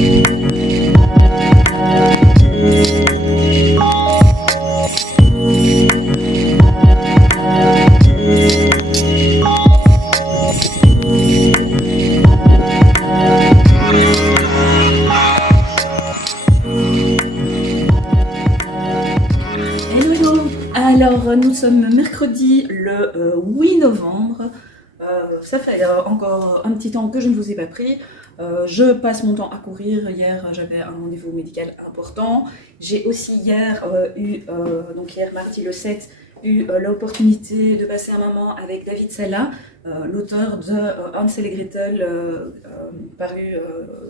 Hello, hello. Alors, nous sommes mercredi le 8 novembre. Ça fait encore un petit temps que je ne vous ai pas pris. Je passe mon temps à courir. Hier, j'avais un rendez-vous médical important. J'ai aussi hier donc hier mardi le 7, eu l'opportunité de passer un moment avec David Sala, l'auteur de Hansel et Gretel, paru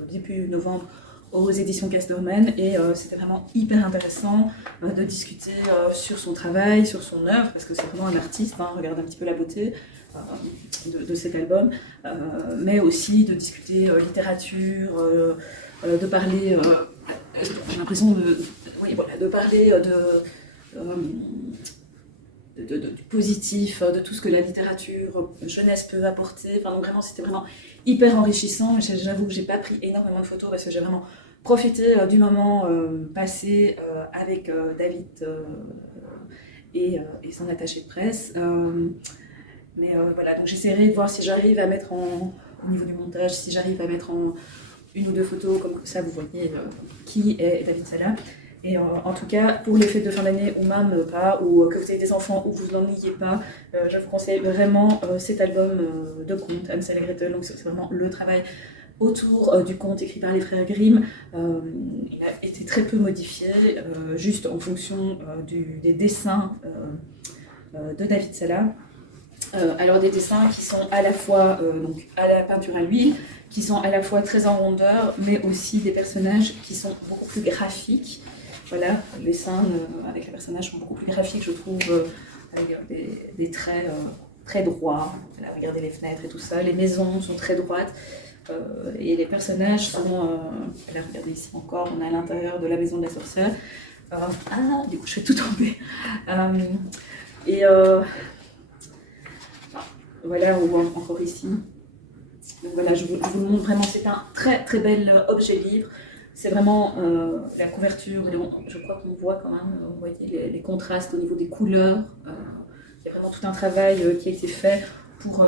début novembre aux éditions Casterman, et c'était vraiment hyper intéressant de discuter sur son travail, sur son œuvre, parce que c'est vraiment un artiste, hein, regarde un petit peu la beauté de cet album, mais aussi de discuter littérature, de parler, j'ai l'impression oui, voilà, de parler du positif, de tout ce que la littérature jeunesse peut apporter. Enfin, donc vraiment, c'était vraiment hyper enrichissant. J'avoue que j'ai pas pris énormément de photos parce que j'ai vraiment profité du moment passé avec David et son attaché de presse. Mais voilà, donc j'essaierai de voir si j'arrive à mettre au niveau du montage, si j'arrive à mettre en une ou deux photos, comme ça vous voyez qui est David Sala. Et en tout cas, pour les fêtes de fin d'année, ou même pas, ou que vous avez des enfants ou vous n'ennuyez pas, je vous conseille vraiment cet album de contes, Hansel et Gretel. Donc c'est vraiment le travail autour du conte écrit par les frères Grimm. Il a été très peu modifié, juste en fonction des dessins de David Sala. Alors des dessins qui sont à la fois donc à la peinture à l'huile, qui sont à la fois très en rondeur, mais aussi des personnages qui sont beaucoup plus graphiques. Voilà, les scènes avec les personnages sont beaucoup plus graphiques, je trouve, avec des traits très droits. Voilà, regardez les fenêtres et tout ça, les maisons sont très droites. Et les personnages sont... là, regardez ici encore, on est à l'intérieur de la maison de la sorcière. Du coup, je fais tout tomber. Et voilà, on voit encore ici. Donc voilà, je vous le montre vraiment, c'est un très très bel objet livre. C'est vraiment la couverture, je crois qu'on voit quand même, vous voyez les contrastes au niveau des couleurs. Il y a vraiment tout un travail qui a été fait pour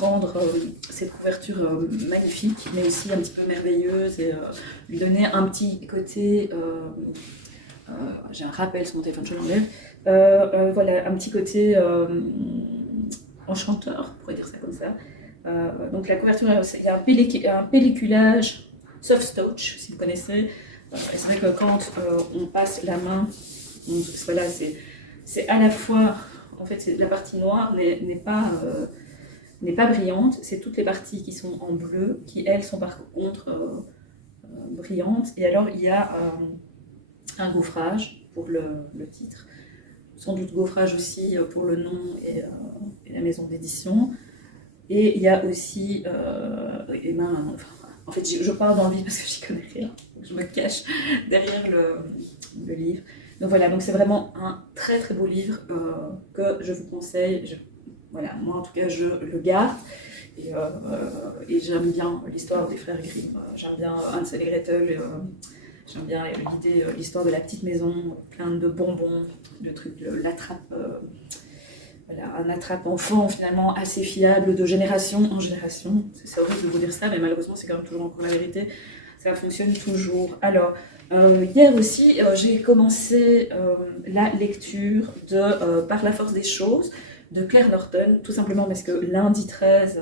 rendre cette couverture magnifique, mais aussi un petit peu merveilleuse, et lui donner un petit côté... j'ai un rappel sur mon téléphone, je l'enlève. Voilà, un petit côté enchanteur, on pourrait dire ça comme ça. Donc la couverture, il y a un pelliculage soft touch, si vous connaissez. C'est vrai que quand on passe la main, voilà, c'est à la fois, en fait, la partie noire n'est pas brillante, c'est toutes les parties qui sont en bleu, qui elles sont par contre brillantes. Et alors il y a un gaufrage pour le titre, sans doute gaufrage aussi pour le nom et la maison d'édition. Et il y a aussi, en fait je parle d'envie parce que j'y connais rien, je me cache derrière le livre. Donc voilà, donc c'est vraiment un très très beau livre que je vous conseille. Voilà, moi en tout cas je le garde. Et j'aime bien l'histoire des frères Grimm, j'aime bien Hansel et Gretel, j'aime bien l'idée, l'histoire de la petite maison pleine de bonbons, de trucs, l'attrape. Voilà, un attrape-enfant finalement assez fiable de génération en génération. C'est horrible de vous dire ça, mais malheureusement c'est quand même toujours encore la vérité. Ça fonctionne toujours. Alors, hier aussi, j'ai commencé la lecture de Par la force des choses de Claire Norton, tout simplement parce que lundi 13,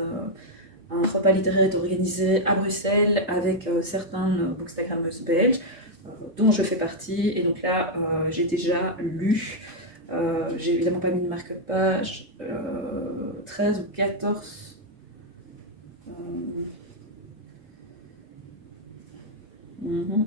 un repas littéraire est organisé à Bruxelles avec certains bookstagrammeuses belges, dont je fais partie. Et donc là, j'ai déjà lu. J'ai évidemment pas mis de marque-page, 13 ou 14. Mhm.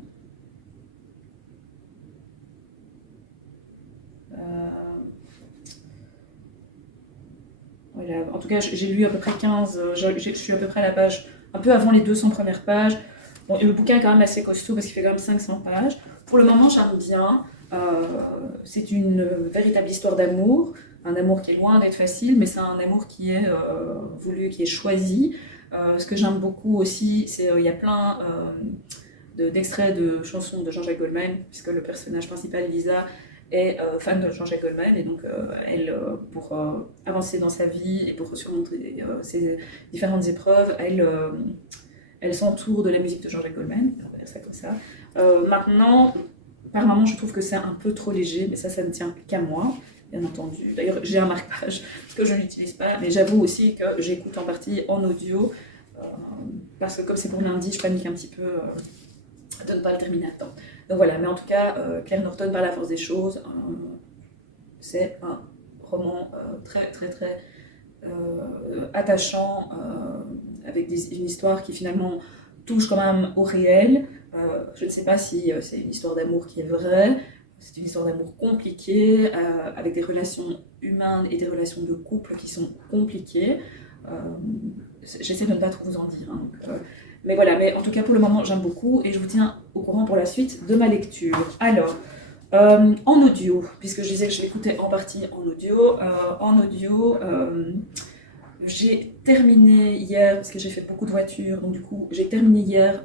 Voilà. En tout cas, j'ai lu à peu près 15, je suis à peu près à la page, un peu avant les 200 premières pages. Bon, le bouquin est quand même assez costaud parce qu'il fait quand même 500 pages. Pour le moment, j'aime bien. C'est une véritable histoire d'amour, un amour qui est loin d'être facile, mais c'est un amour qui est voulu, qui est choisi. Ce que j'aime beaucoup aussi, c'est il y a plein d'extraits de chansons de Jean-Jacques Goldman, puisque le personnage principal, Lisa, est fan de Jean-Jacques Goldman, et donc elle, pour avancer dans sa vie et pour surmonter ses différentes épreuves, elle s'entoure de la musique de Jean-Jacques Goldman, on va dire ça comme ça. Maintenant, par moments, je trouve que c'est un peu trop léger, mais ça ne tient qu'à moi, bien entendu. D'ailleurs, j'ai un marquage que je n'utilise pas, mais j'avoue aussi que j'écoute en partie en audio, parce que comme c'est pour lundi, je panique un petit peu de ne pas le terminer à temps. Donc voilà, mais en tout cas, Claire Norton, par la force des choses, c'est un roman très très très attachant, avec une histoire qui finalement touche quand même au réel. Je ne sais pas si c'est une histoire d'amour qui est vraie, c'est une histoire d'amour compliquée, avec des relations humaines et des relations de couple qui sont compliquées. J'essaie de ne pas trop vous en dire, hein, mais voilà, mais en tout cas pour le moment j'aime beaucoup et je vous tiens au courant pour la suite de ma lecture. Alors, en audio, puisque je disais que je l'écoutais en partie en audio, j'ai terminé hier, parce que j'ai fait beaucoup de voitures, donc du coup j'ai terminé hier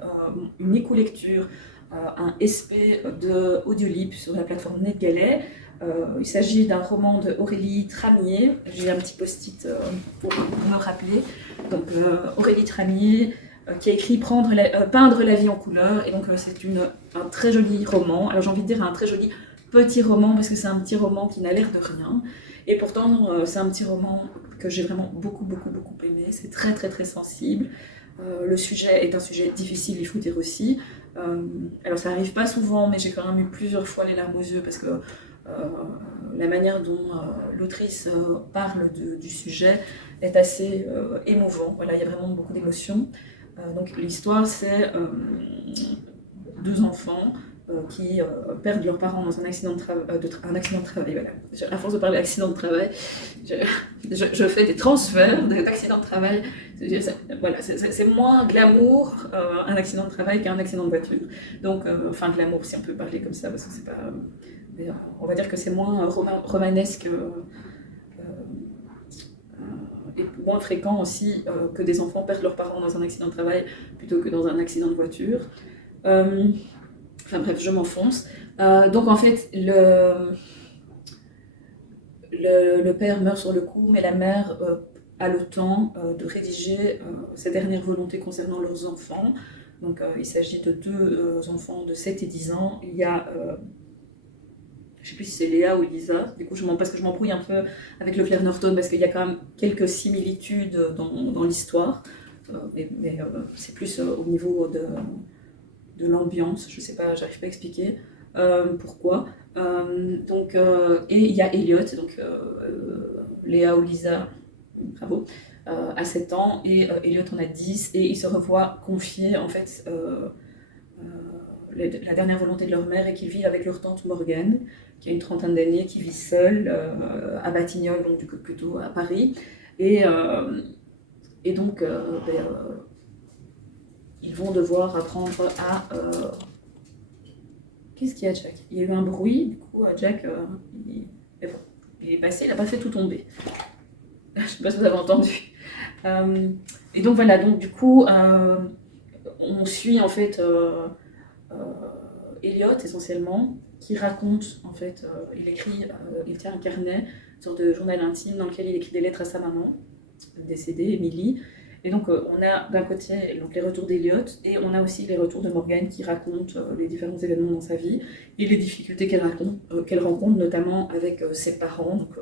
une éco-lecture, un SP de Audiolib sur la plateforme NetGalley. Il s'agit d'un roman de Aurélie Tramier, j'ai un petit post-it pour me rappeler. Donc Aurélie Tramier qui a écrit Peindre la vie en couleur, et donc c'est un très joli roman. Alors j'ai envie de dire un très joli petit roman, parce que c'est un petit roman qui n'a l'air de rien, et pourtant c'est un petit roman que j'ai vraiment beaucoup aimé. C'est très très très sensible. Le sujet est un sujet difficile, il faut dire aussi. Alors ça arrive pas souvent, mais j'ai quand même eu plusieurs fois les larmes aux yeux, parce que la manière dont l'autrice parle du sujet est assez émouvant. Voilà, il y a vraiment beaucoup d'émotions. Donc l'histoire, c'est deux enfants qui perdent leurs parents dans un accident de travail. Voilà. À force de parler d'accident de travail, je fais des transferts d'accident de travail. Voilà, c'est moins glamour un accident de travail qu'un accident de voiture. Donc, enfin glamour si on peut parler comme ça, parce que c'est pas... on va dire que c'est moins romanesque et moins fréquent aussi que des enfants perdent leurs parents dans un accident de travail plutôt que dans un accident de voiture. Enfin bref, je m'enfonce. Donc en fait, le père meurt sur le coup, mais la mère a le temps de rédiger ses dernières volontés concernant leurs enfants. Donc il s'agit de deux enfants de 7 et 10 ans. Il y a... je ne sais plus si c'est Léa ou Elisa, du coup parce que je m'embrouille un peu avec le Claire Norton, parce qu'il y a quand même quelques similitudes dans l'histoire, mais c'est plus au niveau de l'ambiance, je sais pas, j'arrive pas à expliquer pourquoi. Et il y a Elliot, donc Léa ou Lisa, bravo, à 7 ans, et Elliot en a 10, et ils se revoient confier en fait la dernière volonté de leur mère, et qu'ils vivent avec leur tante Morgane, qui a une trentaine d'années, qui vit seule à Batignolles, donc du coup plutôt à Paris. Et donc, ils vont devoir apprendre à... Qu'est-ce qu'il y a, Jack? Il y a eu un bruit, du coup, Jack, il est passé, il n'a pas fait tout tomber. Je ne sais pas si vous avez entendu. Et donc voilà, donc du coup, on suit en fait Elliot essentiellement, qui raconte, en fait, il tient un carnet, une sorte de journal intime dans lequel il écrit des lettres à sa maman, décédée, Émilie. Et donc on a d'un côté donc, les retours d'Elliot, et on a aussi les retours de Morgane, qui raconte les différents événements dans sa vie, et les difficultés qu'elle rencontre, notamment avec ses parents, donc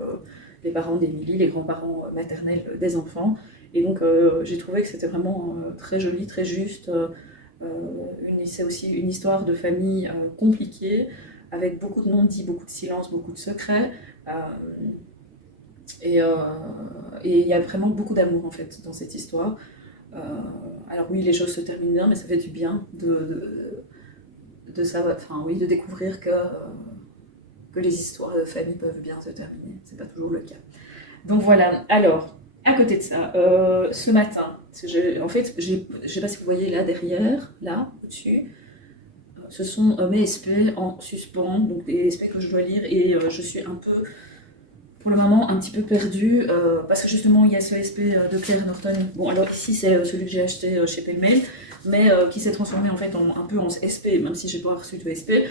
les parents d'Émilie, les grands-parents maternels des enfants. Et donc j'ai trouvé que c'était vraiment très joli, très juste. C'est aussi une histoire de famille compliquée, avec beaucoup de non-dits, beaucoup de silence, beaucoup de secrets. Et il y a vraiment beaucoup d'amour en fait dans cette histoire. Alors oui, les choses se terminent bien, mais ça fait du bien de découvrir que les histoires de famille peuvent bien se terminer. C'est pas toujours le cas. Donc voilà. Alors, à côté de ça, ce matin, en fait, je sais pas si vous voyez là derrière, là au-dessus, ce sont mes SP en suspens, donc des SP que je dois lire, et je suis un peu pour le moment un petit peu perdu parce que justement il y a ce SP de Claire Norton. Bon, alors ici c'est celui que j'ai acheté chez Pellemel, mais qui s'est transformé en fait un peu en SP, même si j'ai pas reçu de SP,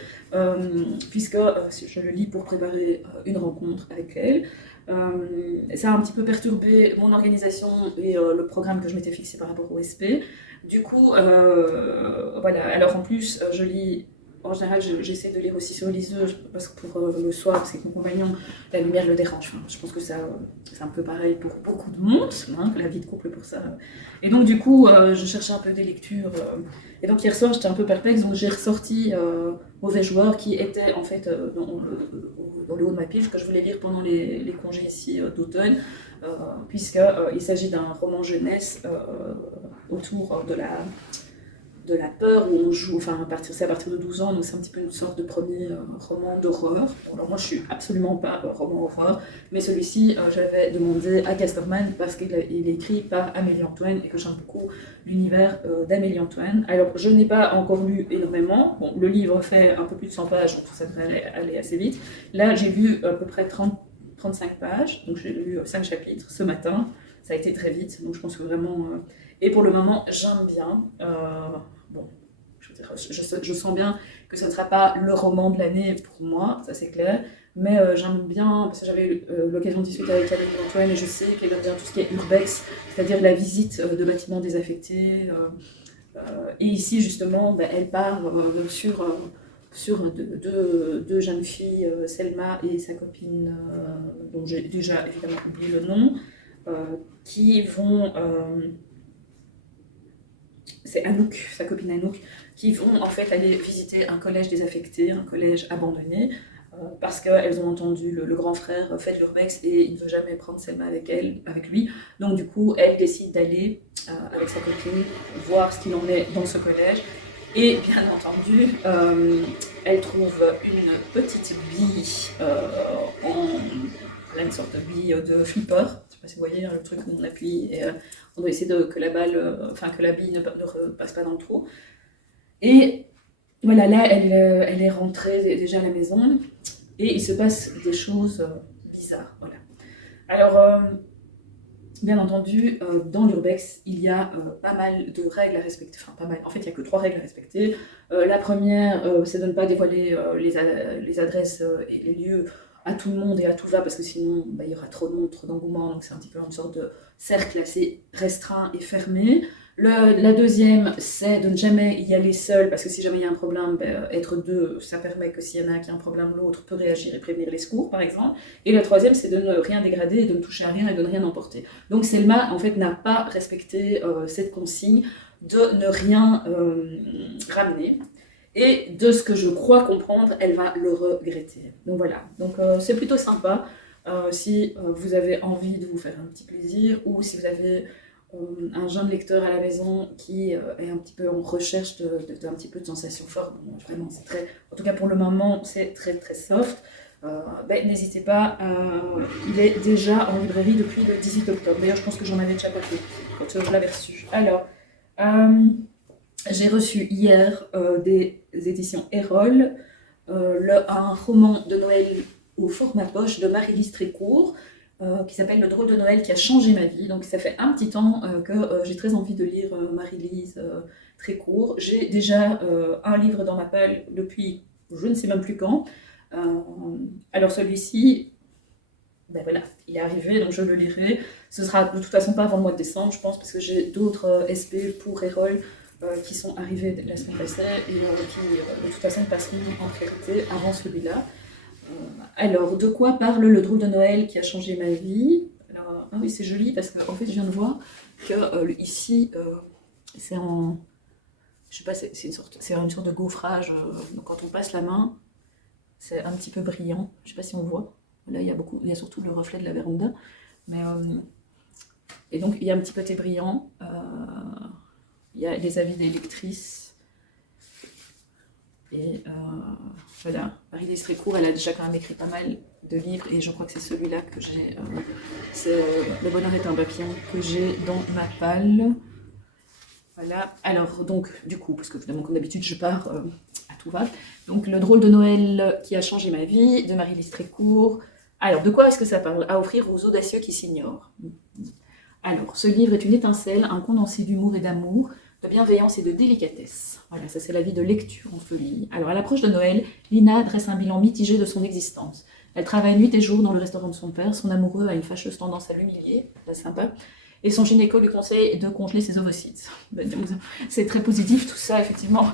puisque je le lis pour préparer une rencontre avec elle. Ça a un petit peu perturbé mon organisation et le programme que je m'étais fixé par rapport au SP. Du coup, voilà. Alors en plus, je lis. En général, j'essaie de lire aussi sur liseuse parce que pour le soir, parce qu'avec mon compagnon, la lumière le dérange. Enfin, je pense que ça, c'est un peu pareil pour beaucoup de monde, hein, que la vie de couple pour ça. Et donc du coup, je cherchais un peu des lectures. Et donc hier soir, j'étais un peu perplexe, donc j'ai ressorti Mauvais joueur qui était en fait dans le haut de ma pile, que je voulais lire pendant les congés ici d'automne, puisqu'il s'agit d'un roman jeunesse autour de la peur où on joue, enfin c'est à partir de 12 ans, donc c'est un petit peu une sorte de premier roman d'horreur. Bon, alors moi je suis absolument pas roman horreur, mais celui-ci j'avais demandé à Casterman parce qu'il est écrit par Amélie Antoine et que j'aime beaucoup l'univers d'Amélie Antoine. Alors je n'ai pas encore lu énormément, bon, le livre fait un peu plus de 100 pages, donc ça devrait aller assez vite. Là j'ai lu à peu près 35 pages, donc j'ai lu 5 chapitres ce matin, ça a été très vite, donc je pense que vraiment... Et pour le moment, j'aime bien. Bon, je sens bien que ce ne sera pas le roman de l'année pour moi, ça c'est clair. Mais j'aime bien, parce que j'avais eu l'occasion de discuter avec Amélie Antoine et je sais qu'elle aime bien tout ce qui est urbex, c'est-à-dire la visite de bâtiments désaffectés. Et ici, justement, elle part sur deux jeunes filles, Selma et sa copine, dont j'ai déjà évidemment oublié le nom, qui vont... c'est Anouk, sa copine Anouk, qui vont en fait aller visiter un collège désaffecté, un collège abandonné, parce qu'elles ont entendu le grand frère faire l'urbex et il ne veut jamais prendre Selma avec lui. Donc du coup, elle décide d'aller avec sa copine voir ce qu'il en est dans ce collège. Et bien entendu, elle trouve une petite bille une sorte de bille de flipper. Je ne sais pas si vous voyez le truc où on appuie et on doit essayer que la balle, que la bille ne passe pas dans le trou. Et voilà, là, elle est rentrée déjà à la maison et il se passe des choses bizarres. Voilà. Alors, bien entendu, dans l'urbex, il y a pas mal de règles à respecter. Enfin, pas mal. En fait, il n'y a que 3 règles à respecter. La première, c'est de ne pas dévoiler les adresses et les lieux à tout le monde et à tout va, parce que sinon, il y aura trop de monde, trop d'engouement. Donc, c'est un petit peu une sorte de cercle assez restreint et fermé. La deuxième, c'est de ne jamais y aller seul, parce que si jamais il y a un problème, être deux, ça permet que s'il y en a un qui a un problème, l'autre peut réagir et prévenir les secours, par exemple. Et la troisième, c'est de ne rien dégrader, de ne toucher à rien et de ne rien emporter. Donc Selma, en fait, n'a pas respecté cette consigne de ne rien ramener. Et de ce que je crois comprendre, elle va le regretter. Donc voilà, donc c'est plutôt sympa si vous avez envie de vous faire un petit plaisir, ou si vous avez un jeune lecteur à la maison qui est un petit peu en recherche d'un petit peu de sensations fortes. Bon, vraiment, c'est très... En tout cas, pour le moment, c'est très très soft. N'hésitez pas, il est déjà en librairie depuis le 18 octobre. D'ailleurs, je pense que j'en avais déjà parlé quand je l'avais reçu. Alors, j'ai reçu hier des éditions Erol, un roman de Noël au format poche de Marie-Lise Trécourt, qui s'appelle Le drôle de Noël qui a changé ma vie. Donc ça fait un petit temps que j'ai très envie de lire Marie-Lise Trécourt. J'ai déjà un livre dans ma palle depuis je ne sais même plus quand. Alors celui-ci, voilà, il est arrivé, donc je le lirai. Ce sera de toute façon pas avant le mois de décembre, je pense, parce que j'ai d'autres SP pour Erol qui sont arrivés la semaine passée et qui de toute façon passeront en priorité avant celui-là. Alors, de quoi parle Le drôle de Noël qui a changé ma vie? Alors, ah oui, c'est joli parce qu'en fait, je viens de voir que ici, c'est en... Je sais pas, c'est une sorte de gaufrage. Donc, quand on passe la main, c'est un petit peu brillant. Je sais pas si on voit. Là, il y a surtout le reflet de la véranda. Mais, et donc, il y a un petit côté brillant. Il y a les avis des lectrices. Et voilà, Marie-Lise Trécourt, elle a déjà quand même écrit pas mal de livres et je crois que c'est celui-là que j'ai, c'est Le bonheur est un papillon que j'ai dans ma palle. Voilà, alors donc du coup, parce que évidemment comme d'habitude je pars à tout va, donc Le drôle de Noël qui a changé ma vie de Marie-Lise Trécourt. Alors, de quoi est-ce que ça parle? À offrir aux audacieux qui s'ignorent. Alors, ce livre est une étincelle, un condensé d'humour et d'amour, de bienveillance et de délicatesse. Voilà, ça c'est l'avis de lecture en folie. Alors, à l'approche de Noël, Lina dresse un bilan mitigé de son existence. Elle travaille nuit et jour dans le restaurant de son père, son amoureux a une fâcheuse tendance à l'humilier, c'est sympa, et son gynéco lui conseille de congeler ses ovocytes. C'est très positif tout ça, effectivement.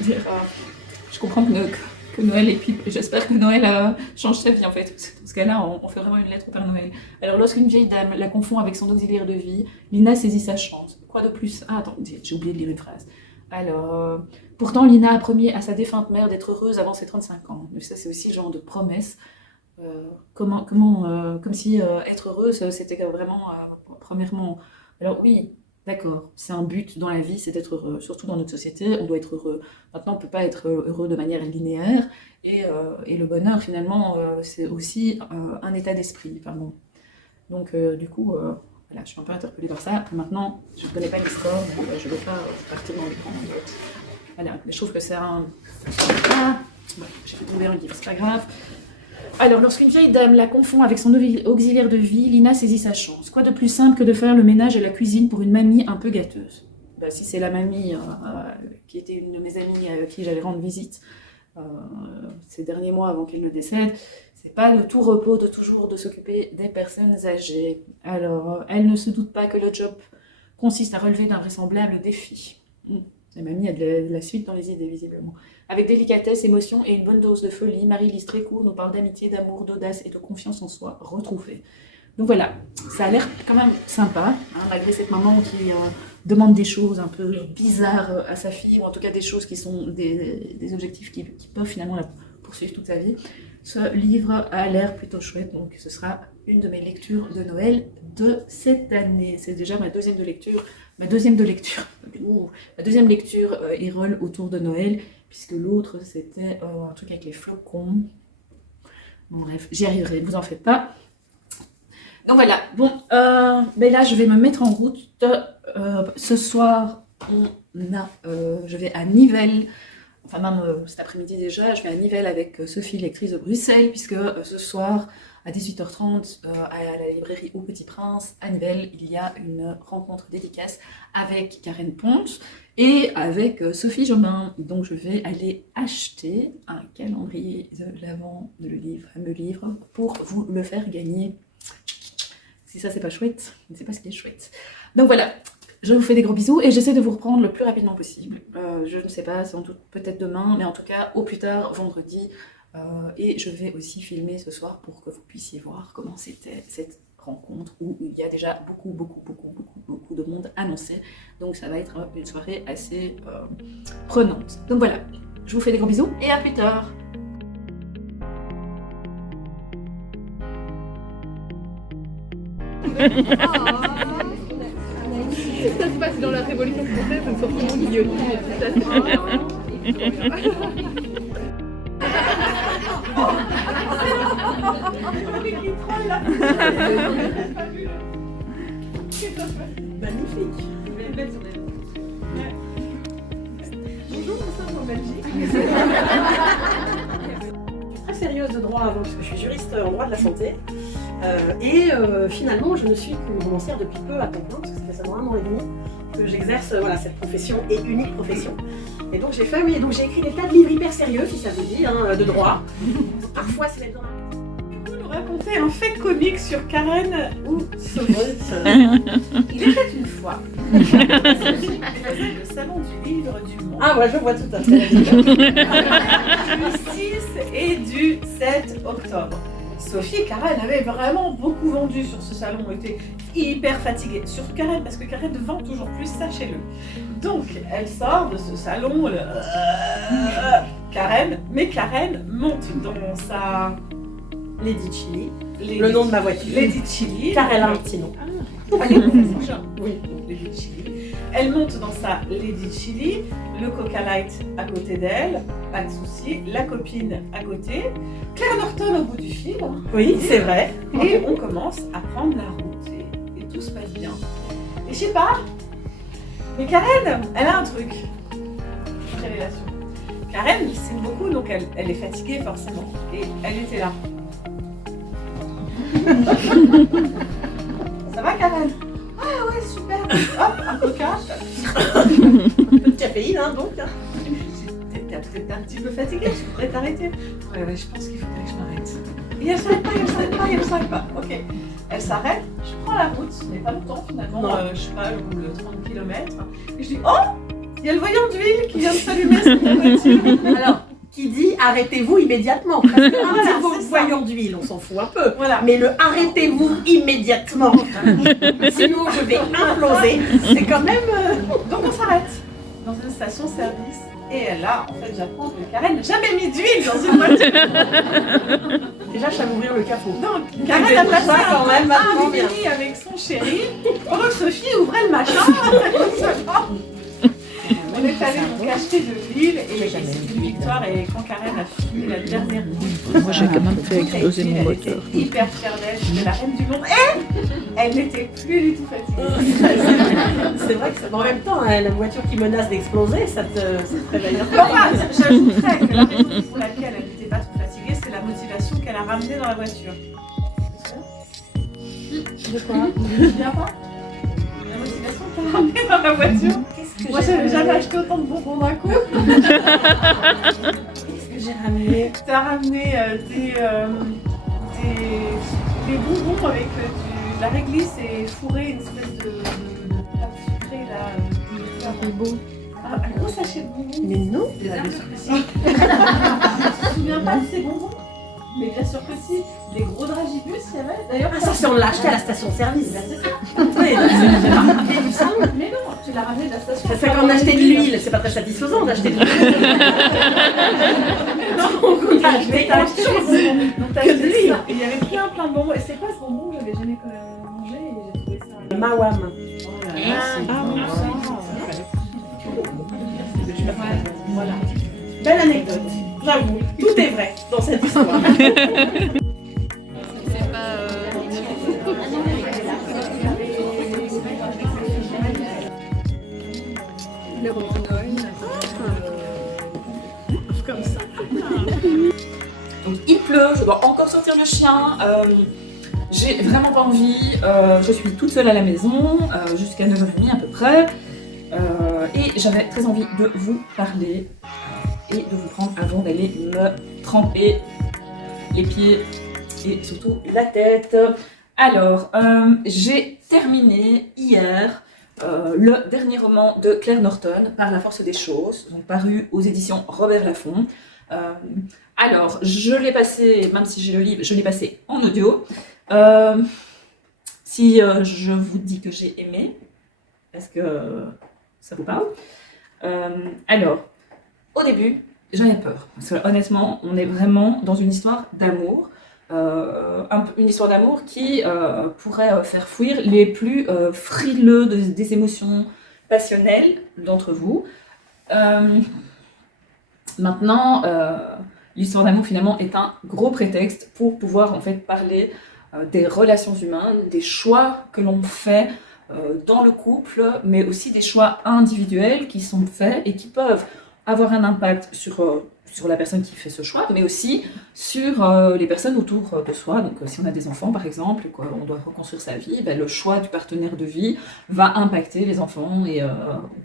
Je comprends que Noël est pipe, et j'espère que Noël change sa vie en fait. Dans ce cas-là, on fait vraiment une lettre au Père Noël. Alors, lorsqu'une vieille dame la confond avec son auxiliaire de vie, Lina saisit sa chance. Quoi de plus? Ah, attends, j'ai oublié de lire une phrase. Alors, pourtant, Lina a promis à sa défunte mère d'être heureuse avant ses 35 ans. Mais ça, c'est aussi le genre de promesse. Comme si être heureuse, c'était vraiment, premièrement... Alors oui, d'accord, c'est un but dans la vie, c'est d'être heureux. Surtout dans notre société, on doit être heureux. Maintenant, on ne peut pas être heureux de manière linéaire. Et le bonheur, finalement, c'est aussi un état d'esprit. Enfin, bon. Donc, du coup, voilà, je suis un peu interpellée par ça. Maintenant, je ne connais pas l'histoire, donc je ne vais pas partir dans les grands... Voilà, mais je trouve que c'est un... Ah, ouais, j'ai fait tomber un livre, c'est pas grave. Alors, lorsqu'une vieille dame la confond avec son auxiliaire de vie, Lina saisit sa chance. Quoi de plus simple que de faire le ménage et la cuisine pour une mamie un peu gâteuse? Ben, si c'est la mamie qui était une de mes amies à qui j'allais rendre visite ces derniers mois avant qu'elle ne décède, c'est pas le tout repos de toujours de s'occuper des personnes âgées. Alors, elle ne se doute pas que le job consiste à relever d'invraisemblables défis. La mamie a de la suite dans les idées, visiblement. Avec délicatesse, émotion et une bonne dose de folie, Marie-Lise Trécourt nous parle d'amitié, d'amour, d'audace et de confiance en soi retrouvée. Donc voilà, ça a l'air quand même sympa, hein, malgré cette maman qui demande des choses un peu bizarres à sa fille, ou en tout cas des choses qui sont des objectifs qui peuvent finalement la poursuivre toute sa vie. Ce livre a l'air plutôt chouette, donc ce sera une de mes lectures de Noël de cette année. C'est déjà ma deuxième lecture Erol autour de Noël, puisque l'autre c'était un truc avec les flocons. Bon bref, j'y arriverai, vous en faites pas. Donc voilà, bon, ben là je vais me mettre en route. Ce soir, je vais à Nivelles, enfin même cet après-midi déjà, je vais à Nivelles avec Sophie, lectrice de Bruxelles, puisque ce soir, à 18h30, à la librairie Au Petit Prince, à Nivelles, il y a une rencontre dédicace avec Karen Ponte et avec Sophie Jomain. Donc je vais aller acheter un calendrier de l'Avent, le fameux livre, pour vous le faire gagner. Si ça c'est pas chouette, je ne sais pas ce qui est chouette. Donc voilà, je vous fais des gros bisous et j'essaie de vous reprendre le plus rapidement possible. Je ne sais pas, sans doute peut-être demain, mais en tout cas au plus tard vendredi. Et je vais aussi filmer ce soir pour que vous puissiez voir comment c'était cette rencontre où il y a déjà beaucoup de monde annoncé. Donc ça va être une soirée assez prenante. Donc voilà, je vous fais des gros bisous et à plus tard. Ça se passe dans la Révolution française, donc forcément guillotiné, c'est ça, c'est bien. Magnifique. Bonjour, nous sommes en Belgique. Très sérieuse de droit avant, parce que je suis juriste en droit de la santé. Finalement, je ne suis qu'une romancière depuis peu à temps plein, parce que ça fait seulement 1 an et demi que j'exerce cette profession et unique profession. Et donc j'ai écrit des tas de livres hyper sérieux, si ça vous dit, hein, de droit. Parfois c'est mettre dans la... Vous nous racontez un fait comique sur Karen ou Sophie. Il était une fois. Sophie faisait le salon du livre du monde. Ah ouais, je vois tout à fait. Du 6 et du 7 octobre. Sophie et Karen avaient vraiment beaucoup vendu sur ce salon, étaient hyper fatiguées. Surtout Karen, parce que Karen vend toujours plus, sachez-le. Donc, elle sort de ce salon, Karen monte dans sa Lady Chili, le nom de ma voiture. Lady Chili. Car elle a un petit nom. Oui, Lady Chili. Elle monte dans sa Lady Chili, le Coca Light à côté d'elle, pas de souci, la copine à côté, Claire Norton au bout du fil. Oui, c'est vrai. Et on commence à prendre la route et tout se passe bien. Et je sais pas, mais Karen, elle a un truc. Révélation. Karen dessine beaucoup, donc elle est fatiguée forcément. Et elle était là. Ça va, Karen? Ah ouais, super. Hop, un coca. Un peu de caféine, hein, donc. T'es peut-être un petit peu fatiguée, tu pourrais t'arrêter. Ouais, je pense qu'il faudrait que je m'arrête. Et elle s'arrête pas. Ok. Elle s'arrête, je prends la route, mais pas longtemps finalement, je sais pas, je roule 30 km. Et je dis, oh, il y a le voyant d'huile qui vient de s'allumer sur ta voiture. Alors, qui dit arrêtez-vous immédiatement. Parce que voilà, voyant d'huile, on s'en fout un peu. Voilà. Mais le arrêtez-vous immédiatement, sinon je vais imploser, c'est quand même. Donc on s'arrête dans une station-service. Et là, en fait, j'apprends que Karen n'a jamais mis d'huile dans une voiture. Déjà, je savais ouvrir le capot. Donc, Karen a placé quand même un mini avec son chéri pendant que Sophie ouvrait le machin. On est allé donc acheter de l'huile et c'est une victoire. Et quand Karen a fini la dernière bouche, Moi, j'ai quand même fait exploser mon moteur. Elle était hyper fière d'elle, c'était la reine du monde. Et elle n'était plus du tout fatiguée. C'est vrai que en même temps, hein, la voiture qui menace d'exploser, ça te réveille un peu. Enfin, j'ajouterais que la raison pour laquelle elle n'était pas trop fatiguée, c'est la motivation qu'elle a ramenée dans la voiture. De quoi? Tu viens pas? La motivation qu'elle a ramenée dans la voiture. Moi, j'avais jamais acheté autant de bonbons d'un coup. Qu'est-ce que j'ai ramené? T'as ramené des bonbons avec de la réglisse et fourré une espèce de pâte sucrée là. Un gros sachet de bonbons. Mais non. Des herbes de si. Tu te souviens pas de ces bonbons? Mais bien sûr que si. Des gros dragibus, il y avait. D'ailleurs, Ah, ça, c'est on l'a acheté à la station-service. Oui, Mais non, tu l'as ramené de la station. ça fait qu'on a acheté de l'huile, c'est pas très satisfaisant d'acheter de l'huile. Donc on a acheté autre chose. Donc t'as acheté ça. Et il y avait plein de bonbons. Et c'est quoi ce bonbon que j'avais jamais mangé et j'ai trouvé ça. Mawam. Voilà. Belle anecdote, j'avoue. Tout est vrai dans cette histoire. Le romanol. Comme ça. Donc il pleut, je dois encore sortir le chien. J'ai vraiment pas envie. Je suis toute seule à la maison jusqu'à 9h30 à peu près. Et j'avais très envie de vous parler et de vous prendre avant d'aller me tremper les pieds et surtout la tête. Alors, j'ai terminé hier le dernier roman de Claire Norton, Par la force des choses, donc paru aux éditions Robert Laffont. Alors, je l'ai passé, même si j'ai le livre, je l'ai passé en audio. Si je vous dis que j'ai aimé, est-ce que ça vous parle? Alors, au début, j'avais peur. Parce que honnêtement, on est vraiment dans une histoire d'amour. Une histoire d'amour qui pourrait faire fuir les plus frileux des émotions passionnelles d'entre vous. Maintenant, l'histoire d'amour finalement est un gros prétexte pour pouvoir en fait parler des relations humaines, des choix que l'on fait dans le couple, mais aussi des choix individuels qui sont faits et qui peuvent avoir un impact sur la personne qui fait ce choix, mais aussi sur les personnes autour de soi. Donc si on a des enfants par exemple, on doit reconstruire sa vie, le choix du partenaire de vie va impacter les enfants et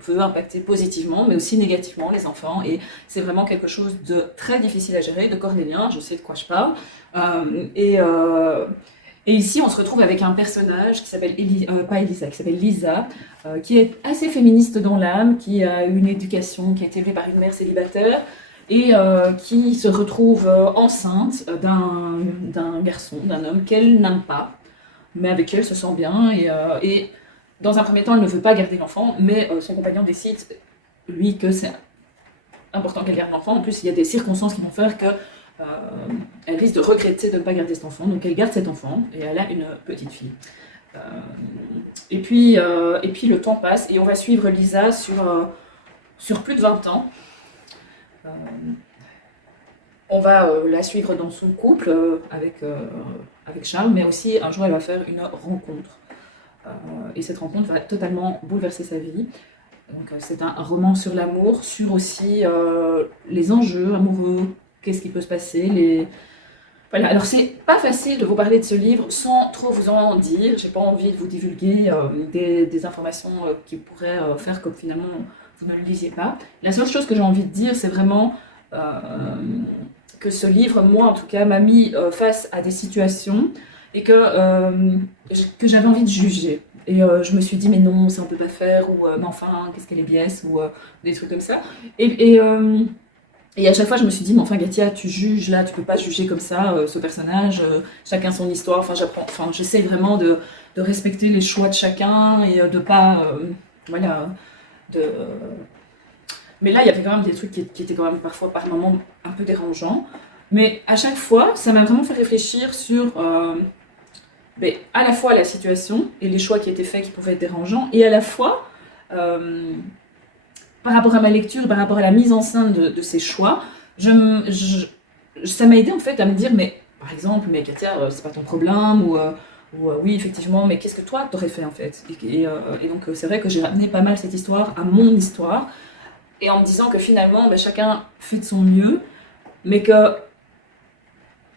peut impacter positivement, mais aussi négativement les enfants. Et c'est vraiment quelque chose de très difficile à gérer, de cornélien, je sais de quoi je parle. Et ici, on se retrouve avec un personnage qui s'appelle qui s'appelle Lisa, qui est assez féministe dans l'âme, qui a une éducation, qui a été élevée par une mère célibataire, et qui se retrouve enceinte d'un garçon, d'un homme qu'elle n'aime pas, mais avec qui elle se sent bien. Et dans un premier temps, elle ne veut pas garder l'enfant, mais son compagnon décide, lui, que c'est important qu'elle garde l'enfant. En plus, il y a des circonstances qui vont faire que elle risque de regretter de ne pas garder cet enfant, donc elle garde cet enfant et elle a une petite fille. Et puis le temps passe et on va suivre Lisa sur plus de 20 ans. On va la suivre dans son couple avec Charles, mais aussi un jour elle va faire une rencontre. Et cette rencontre va totalement bouleverser sa vie. Donc c'est un roman sur l'amour, sur aussi les enjeux amoureux. Qu'est-ce qui peut se passer, Voilà, alors c'est pas facile de vous parler de ce livre sans trop vous en dire. J'ai pas envie de vous divulguer des informations qui pourraient faire que finalement vous ne le lisiez pas. La seule chose que j'ai envie de dire, c'est vraiment que ce livre, moi en tout cas, m'a mis face à des situations et que j'avais envie de juger. Et je me suis dit, mais non, ça on peut pas faire, ou mais enfin, qu'est-ce qu'elle est biaise, ou des trucs comme ça. Et à chaque fois, je me suis dit, mais enfin, Gatia, tu juges là, tu peux pas juger comme ça ce personnage, chacun son histoire. Enfin, j'essaie vraiment de respecter les choix de chacun et de pas, voilà, mais là, il y avait quand même des trucs qui étaient quand même parfois, par moments, un peu dérangeants. Mais à chaque fois, ça m'a vraiment fait réfléchir sur à la fois la situation et les choix qui étaient faits qui pouvaient être dérangeants, et à la fois par rapport à ma lecture, par rapport à la mise en scène de ces choix, ça m'a aidé en fait à me dire, mais par exemple, mais Katia, c'est pas ton problème, ou oui, effectivement, mais qu'est-ce que toi t'aurais fait en fait? Et donc c'est vrai que j'ai ramené pas mal cette histoire à mon histoire, et en me disant que finalement, chacun fait de son mieux, mais que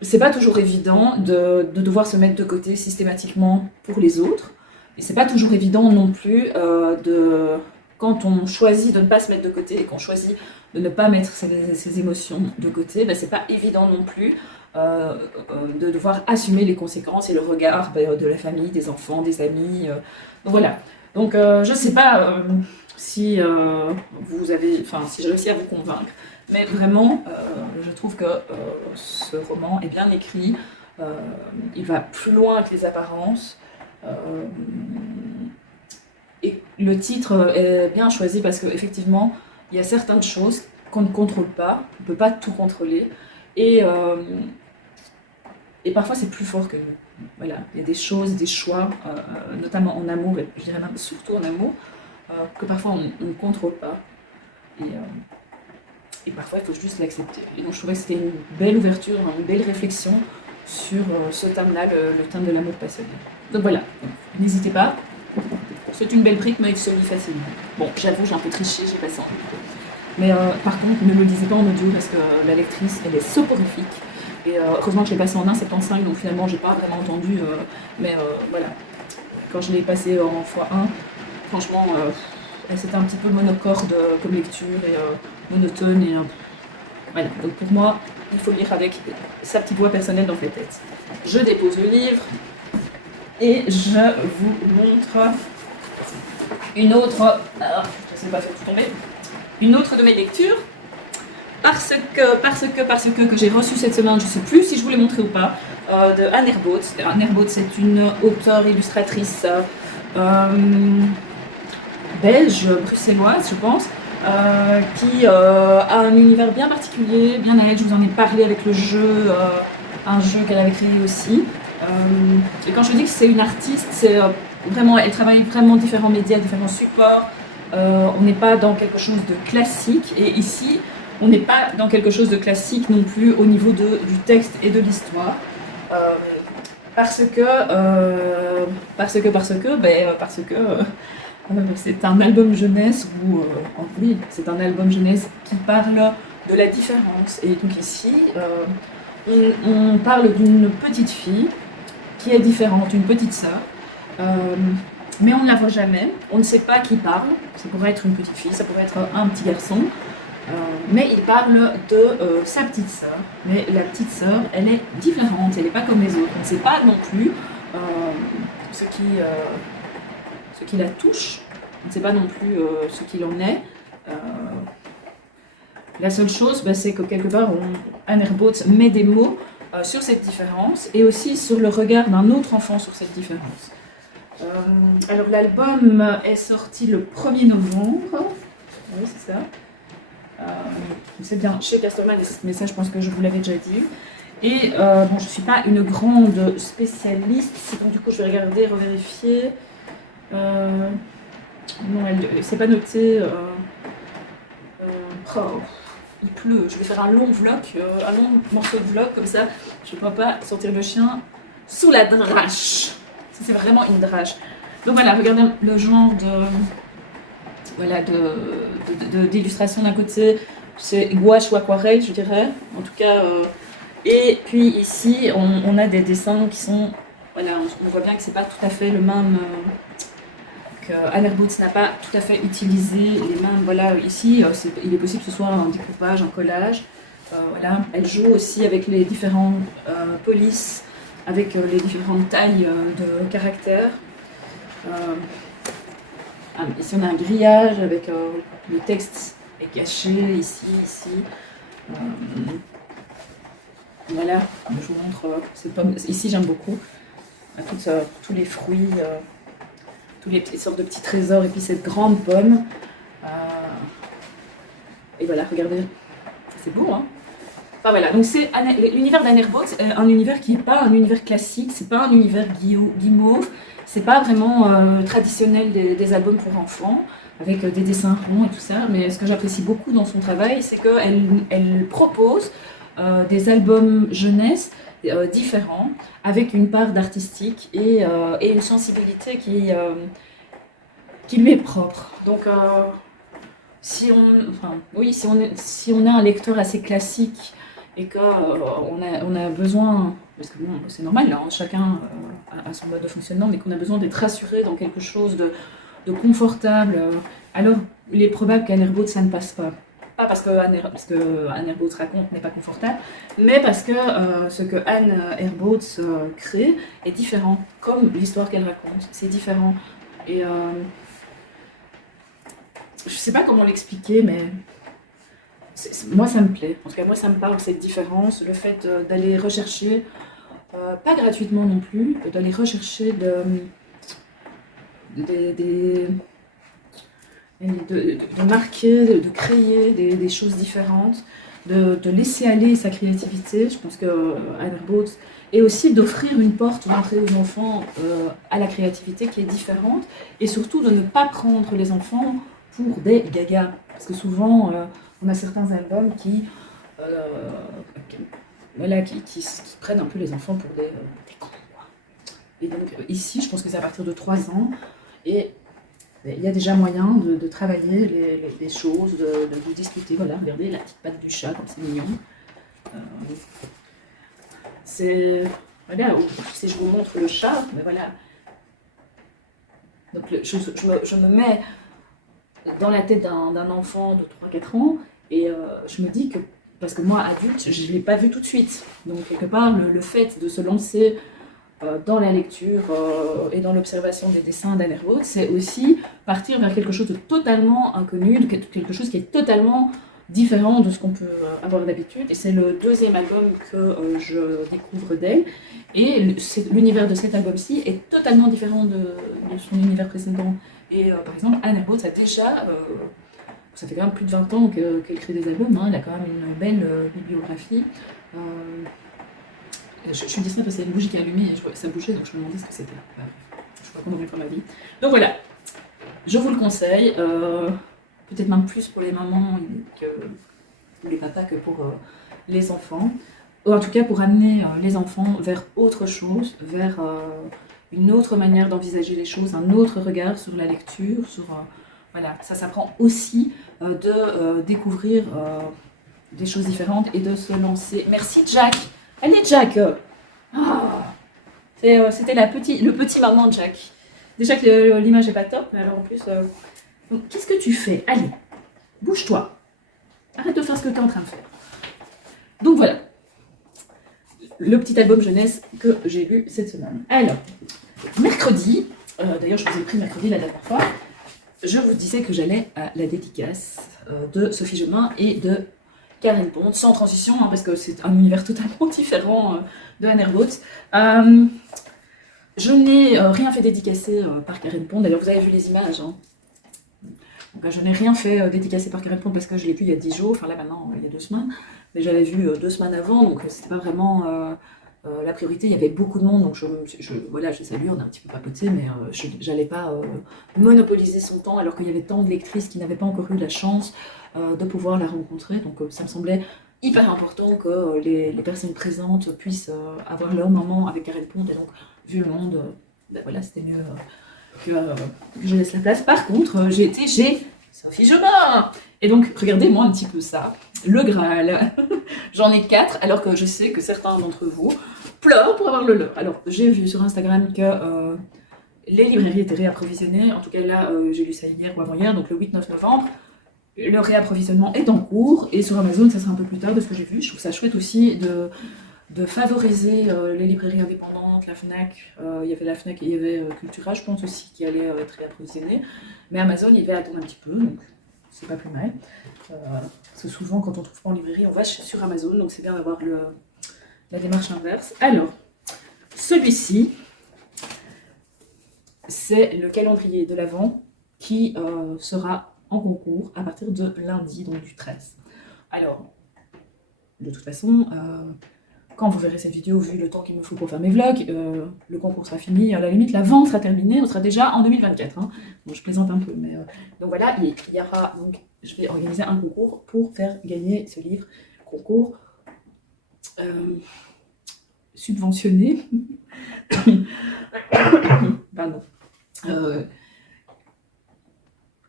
c'est pas toujours évident de devoir se mettre de côté systématiquement pour les autres, et c'est pas toujours évident non plus quand on choisit de ne pas se mettre de côté et qu'on choisit de ne pas mettre ses émotions de côté, c'est pas évident non plus de devoir assumer les conséquences et le regard de la famille, des enfants, des amis. Donc voilà. Donc je sais pas si si j'ai réussi à vous convaincre, mais vraiment je trouve que ce roman est bien écrit, il va plus loin que les apparences. Et le titre est bien choisi parce qu'effectivement, il y a certaines choses qu'on ne contrôle pas, on ne peut pas tout contrôler, et parfois c'est plus fort que nous. Voilà, il y a des choses, des choix, notamment en amour, et je dirais même surtout en amour, que parfois on ne contrôle pas, et parfois il faut juste l'accepter. Et donc je trouvais que c'était une belle ouverture, une belle réflexion sur ce thème-là, le thème de l'amour passionné. Donc voilà, n'hésitez pas. C'est une belle brique, mais il se lit facilement. Bon, j'avoue, j'ai un peu triché, j'ai passé en audio. Mais par contre, ne me le lisez pas en audio parce que la lectrice, elle est soporifique. Et heureusement que je l'ai passé en 1,75, donc finalement, j'ai pas vraiment entendu. Mais voilà, quand je l'ai passé en x1, franchement, c'était un petit peu monocorde comme lecture et monotone. Et voilà, donc pour moi, il faut lire avec sa petite voix personnelle dans la tête. Je dépose le livre et je vous montre une autre, alors, je ne sais pas faire tout tomber, une autre de mes lectures, parce que j'ai reçu cette semaine, je ne sais plus si je vous l'ai montré ou pas, de Anne Herbaut. Anne Herbaut, c'est une auteure illustratrice belge, bruxelloise, je pense, qui a un univers bien particulier, bien à elle. Je vous en ai parlé avec le jeu, un jeu qu'elle avait créé aussi. Et quand je dis que c'est une artiste, c'est vraiment, elle travaille vraiment différents médias, différents supports. On n'est pas dans quelque chose de classique, et ici, on n'est pas dans quelque chose de classique non plus au niveau du texte et de l'histoire, parce que c'est un album jeunesse où, oui, c'est un album jeunesse qui parle de la différence. Et donc ici, on parle d'une petite fille qui est différente, une petite sœur, mais on ne la voit jamais, on ne sait pas qui parle. Ça pourrait être une petite fille, ça pourrait être un petit garçon, mais il parle de sa petite sœur. Mais la petite sœur, elle est différente, elle n'est pas comme les autres. On ne sait pas non plus ce qui la touche, on ne sait pas non plus ce qu'il en est. La seule chose, c'est que quelque part, Anne Herbaut met des mots sur cette différence et aussi sur le regard d'un autre enfant sur cette différence. Alors l'album est sorti le 1er novembre, oui c'est ça, c'est bien chez Casterman, mais ça je pense que je vous l'avais déjà dit. Et bon, je ne suis pas une grande spécialiste, donc du coup je vais regarder, revérifier. Non, c'est pas noté. Il pleut, je vais faire un long vlog, un long morceau de vlog comme ça, je ne peux pas sortir le chien sous la drache. C'est vraiment une drache. Donc voilà, regardez le genre d'illustration d'un côté, c'est gouache ou aquarelle, je dirais. En tout cas, Et puis ici, on a des dessins qui sont... Voilà, on voit bien que c'est pas tout à fait le même... que Anne Herbots n'a pas tout à fait utilisé les mêmes... Voilà, ici, il est possible que ce soit un découpage, un collage. Voilà. Elle joue aussi avec les différents polices, avec les différentes tailles de caractères. Ici, on a un grillage avec le texte est caché, ici. Voilà, je vous montre cette pomme. Ici, j'aime beaucoup. Tous les fruits, toutes les sortes de petits trésors, et puis cette grande pomme. Et voilà, regardez, c'est beau, hein? Enfin, voilà, donc c'est l'univers d'Anne Herbots, un univers qui n'est pas un univers classique, c'est pas un univers guimauve, c'est pas vraiment traditionnel des albums pour enfants, avec des dessins ronds et tout ça, mais ce que j'apprécie beaucoup dans son travail, c'est qu'elle propose des albums jeunesse différents, avec une part d'artistique et une sensibilité qui lui est propre. Donc, si on a un lecteur assez classique et qu'on a besoin, parce que bon, c'est normal, là, chacun a son mode de fonctionnement, mais qu'on a besoin d'être rassuré dans quelque chose de confortable, alors il est probable qu'Anne Herbots, ça ne passe pas. Pas parce que Anne Herbots raconte n'est pas confortable, mais parce que ce que Anne Herbots crée est différent, comme l'histoire qu'elle raconte, c'est différent. Et je sais pas comment l'expliquer, mais moi ça me plaît. En tout cas, moi ça me parle, cette différence, le fait d'aller rechercher, pas gratuitement non plus, d'aller rechercher de marquer, de créer des choses différentes, de laisser aller sa créativité. Je pense que Anne Herbots, et aussi d'offrir une porte d'entrée aux enfants à la créativité qui est différente, et surtout de ne pas prendre les enfants pour des gagas. Parce que souvent, on a certains albums qui prennent un peu les enfants pour des cons, quoi. Et donc ici, je pense que c'est à partir de 3 ans, et il y a déjà moyen de travailler les choses, de discuter. Voilà, regardez la petite patte du chat, comme c'est mignon. Voilà, si je vous montre le chat, mais voilà. Donc je me mets dans la tête d'un enfant de 3-4 ans, et je me dis que, parce que moi, adulte, je ne l'ai pas vu tout de suite. Donc, quelque part, le fait de se lancer dans la lecture et dans l'observation des dessins d'Anne Herbots, c'est aussi partir vers quelque chose de totalement inconnu, de quelque chose qui est totalement différent de ce qu'on peut avoir d'habitude. Et c'est le 2e album que je découvre d'elle. Et l'univers de cet album-ci est totalement différent de son univers précédent. Et par exemple, Anne Herbots a déjà, ça fait quand même plus de 20 ans qu'elle crée des albums, hein, elle a quand même une belle bibliographie. Je suis distraite parce qu'il y a une bougie qui est allumée et je vois que ça bougeait, donc je me demandais ce que c'était. Je ne sais pas comment faire ma vie. Donc voilà, je vous le conseille, peut-être même plus pour les mamans ou les papas que pour les enfants. Ou en tout cas pour amener les enfants vers autre chose, vers une autre manière d'envisager les choses, un autre regard sur la lecture, voilà, ça s'apprend aussi de découvrir des choses différentes et de se lancer. Merci Jack. Allez Jack. C'était le petit maman de Jack. Déjà que l'image est pas top, mais alors en plus, donc, qu'est-ce que tu fais? Allez, bouge-toi. Arrête de faire ce que tu es en train de faire. Donc voilà, le petit album jeunesse que j'ai lu cette semaine. Alors, mercredi, d'ailleurs je vous ai pris mercredi la dernière fois, je vous disais que j'allais à la dédicace de Sophie Jomain et de Karen Pont, sans transition, hein, parce que c'est un univers totalement différent de Anne Herbots. Je n'ai rien fait dédicacer par Karen Pont, d'ailleurs vous avez vu les images. Hein. Donc, je n'ai rien fait dédicacer par Karen Pont parce que je l'ai vu il y a 10 jours, enfin là maintenant il y a 2 semaines, mais j'avais vu 2 semaines avant, donc c'était pas vraiment la priorité. Il y avait beaucoup de monde, donc voilà, je salue, on a un petit peu papoté, mais je n'allais pas monopoliser son temps alors qu'il y avait tant de lectrices qui n'avaient pas encore eu la chance de pouvoir la rencontrer, donc ça me semblait hyper important que les personnes présentes puissent avoir leur moment avec Karen Pont, et donc vu le monde, ben voilà, c'était mieux que je laisse la place. Par contre, j'ai été chez Sophie Jomain, et donc regardez-moi un petit peu ça, le Graal. J'en ai 4, alors que je sais que certains d'entre vous pleurent pour avoir le leur. Alors, j'ai vu sur Instagram que les librairies étaient réapprovisionnées. En tout cas, là, j'ai lu ça hier ou avant-hier, donc le 8-9 novembre. Le réapprovisionnement est en cours. Et sur Amazon, ça sera un peu plus tard de ce que j'ai vu. Je trouve ça chouette aussi de favoriser les librairies indépendantes, la Fnac. Il y avait la Fnac et il y avait Cultura, je pense aussi, qui allait être réapprovisionné. Mais Amazon, il va attendre un petit peu, donc c'est pas plus mal. Parce que souvent, quand on trouve pas en librairie, on va sur Amazon, donc c'est bien d'avoir la démarche inverse. Alors, celui-ci, c'est le calendrier de l'Avent qui sera en concours à partir de lundi, donc du 13. Alors, de toute façon, quand vous verrez cette vidéo, vu le temps qu'il me faut pour faire mes vlogs, le concours sera fini, à la limite la vente sera terminée, on sera déjà en 2024. Hein. Bon, je plaisante un peu, mais donc voilà, il y aura, donc, je vais organiser un concours pour faire gagner ce livre, concours subventionné, pardon,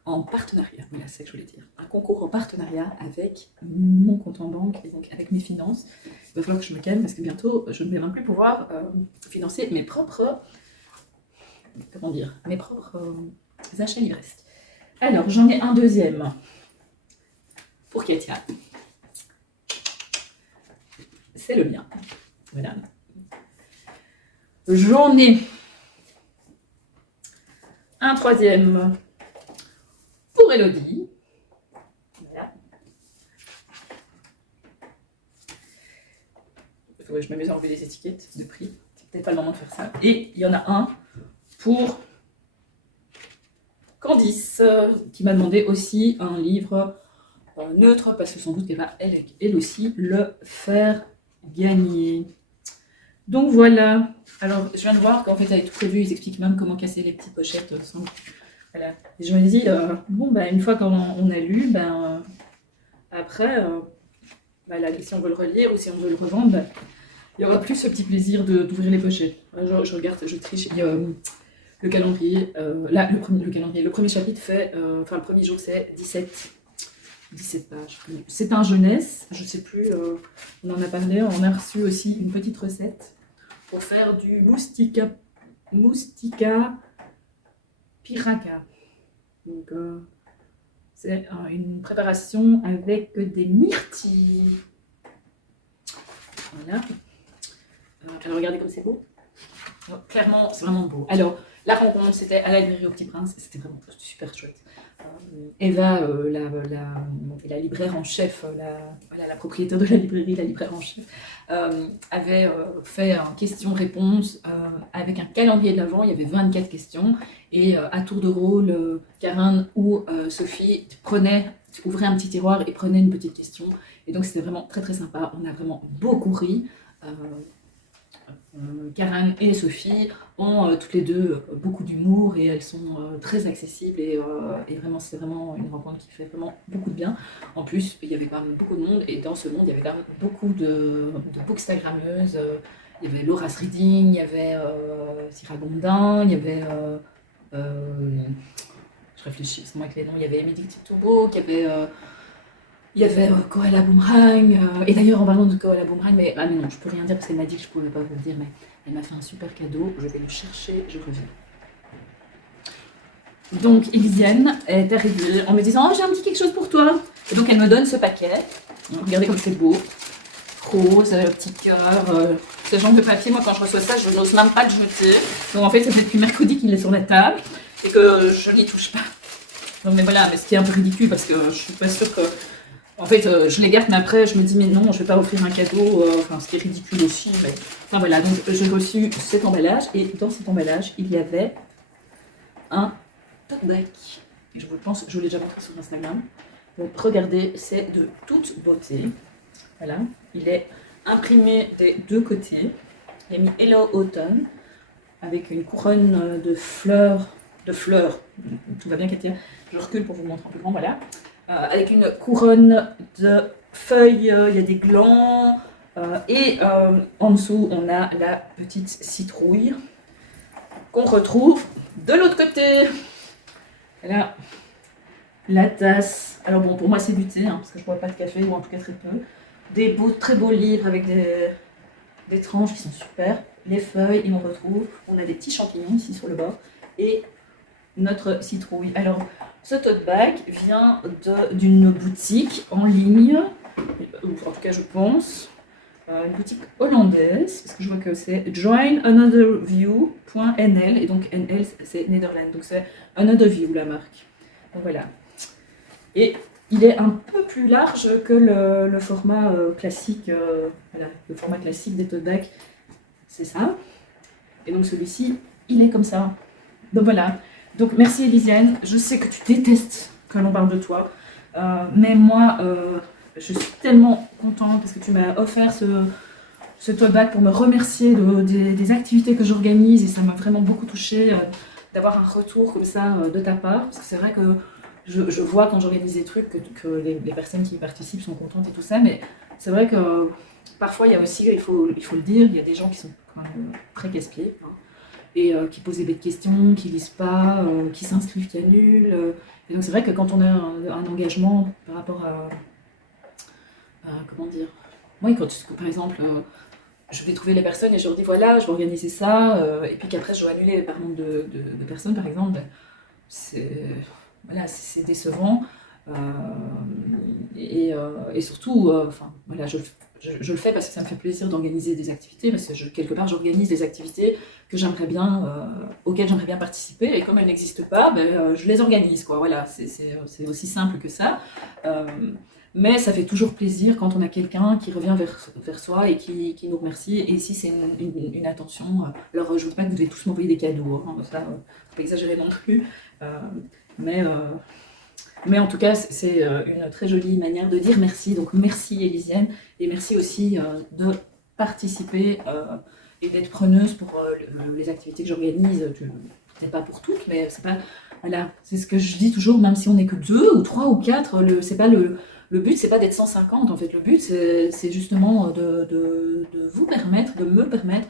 en partenariat, voilà, c'est ce que je voulais dire. Un concours en partenariat avec mon compte en banque et donc avec mes finances. Il va falloir que je me calme parce que bientôt je ne vais même plus pouvoir financer mes propres, mes propres achats livresques. Alors j'en ai un deuxième pour Katia. C'est le mien. Voilà. J'en ai un troisième pour Elodie. Voilà. Il faudrait que je m'amuse à enlever les étiquettes de prix. C'est peut-être pas le moment de faire ça. Et il y en a un pour Candice, qui m'a demandé aussi un livre neutre, parce que sans doute qu'elle va elle aussi le faire gagner. Donc voilà. Alors je viens de voir qu'en fait avec tout prévu, ils expliquent même comment casser les petites pochettes sans... Voilà. Et je me dis, bon, bah, une fois qu'on a lu, après, si on veut le relire ou si on veut le revendre, il y aura plus ce petit plaisir d'ouvrir les pochettes. Je regarde, je triche, il y a le calendrier. Là, le premier chapitre fait, le premier jour, c'est 17 pages. C'est un jeunesse, je sais plus, on en a parlé, on a reçu aussi une petite recette pour faire du moustika Piraka. Donc, c'est une préparation avec des myrtilles. Voilà. Alors, regardez comme c'est beau. Alors, clairement, c'est vraiment beau. Alors, la rencontre, c'était à la librairie au Petit Prince. C'était vraiment super chouette. Eva, la libraire en chef, la propriétaire de la librairie, la libraire en chef, avait fait un question-réponse avec un calendrier de l'Avent. Il y avait 24 questions et à tour de rôle, Karen ou Sophie ouvraient un petit tiroir et prenaient une petite question. Et donc c'était vraiment très très sympa. On a vraiment beaucoup ri. Karen et Sophie ont toutes les deux beaucoup d'humour et elles sont très accessibles et vraiment c'est vraiment une rencontre qui fait vraiment beaucoup de bien. En plus il y avait quand même beaucoup de monde et dans ce monde il y avait quand même beaucoup de bookstagrammeuses. Il y avait Laura's Reading, il y avait Syrah Gondin, il y avait je réfléchis parce que moi avec les noms, il y avait Emily Titobo, il y avait Koala Boomerang, et d'ailleurs en parlant de Koala Boomerang, mais non, je peux rien dire parce qu'elle m'a dit que je pouvais pas vous le dire, mais elle m'a fait un super cadeau, je vais le chercher, je reviens. Donc Iliane est arrivée en me disant « Oh, j'ai un petit quelque chose pour toi !» Et donc elle me donne ce paquet, regardez comme c'est beau, rose, petit cœur, ce genre de papier, moi quand je reçois ça, je n'ose même pas le jeter. Donc en fait, c'est depuis mercredi qu'il est sur la table et que je n'y touche pas. Donc mais voilà, mais ce qui est un peu ridicule parce que je suis pas sûre que... En fait, je les garde, mais après, je me dis, mais non, je vais pas offrir un cadeau, ce qui est ridicule aussi. Mais... Enfin voilà, donc j'ai reçu cet emballage, et dans cet emballage, il y avait un tote bag. Et je vous pense, je vous l'ai déjà montré sur Instagram. Donc regardez, c'est de toute beauté. Voilà, il est imprimé des deux côtés. Il y a mis Hello Autumn, avec une couronne de fleurs. Tout va bien, Katia. Je recule pour vous montrer un peu grand, voilà. Avec une couronne de feuilles, il y a des glands, et en dessous on a la petite citrouille qu'on retrouve de l'autre côté. Voilà, la tasse. Alors bon, pour moi c'est du thé, parce que je ne bois pas de café, ou en tout cas très peu. des très beaux livres avec des tranches qui sont super. Les feuilles, et on retrouve, on a des petits champignons ici sur le bord, et notre citrouille. Alors, ce tote bag vient d'une boutique en ligne, ou en tout cas je pense, une boutique hollandaise, parce que je vois que c'est joinanotherview.nl, et donc NL c'est Netherlands, donc c'est Another View la marque. Donc voilà. Et il est un peu plus large que le format classique, voilà, le format classique des tote bags, c'est ça. Et donc celui-ci, il est comme ça. Donc voilà. Donc merci Elisiane, je sais que tu détestes que l'on parle de toi, mais moi je suis tellement contente parce que tu m'as offert ce tote bag pour me remercier des activités que j'organise, et ça m'a vraiment beaucoup touchée d'avoir un retour comme ça de ta part, parce que c'est vrai que je vois quand j'organise des trucs que les personnes qui y participent sont contentes et tout ça, mais c'est vrai que parfois il y a aussi, il faut le dire, il y a des gens qui sont quand même très casse-pieds, hein, et qui posent des bêtes questions, qui lisent pas, qui s'inscrivent, qui annulent. Et donc c'est vrai que quand on a un engagement par rapport à comment dire, moi quand par exemple je vais trouver les personnes et je leur dis voilà, je vais organiser ça, et puis qu'après je dois annuler par nombre de personnes par exemple, voilà, c'est décevant, et surtout, enfin voilà, je le fais parce que ça me fait plaisir d'organiser des activités, parce que quelque part j'organise des activités que j'aimerais bien, auxquelles j'aimerais bien participer, et comme elles n'existent pas, je les organise, quoi. Voilà, c'est aussi simple que ça. Mais ça fait toujours plaisir quand on a quelqu'un qui revient vers soi et qui nous remercie. Et ici, c'est une attention. Alors, je ne veux pas que vous devez tous m'envoyer des cadeaux, hein, ça, faut pas exagérer non plus. Mais en tout cas, c'est une très jolie manière de dire merci. Donc, merci Elisiane. Et merci aussi de participer et d'être preneuse pour les activités que j'organise. Peut-être pas pour toutes, mais c'est pas. Voilà, c'est ce que je dis toujours, même si on n'est que 2 ou 3 ou 4, c'est pas le but, c'est pas d'être 150, en fait. Le but, c'est justement de vous permettre, de me permettre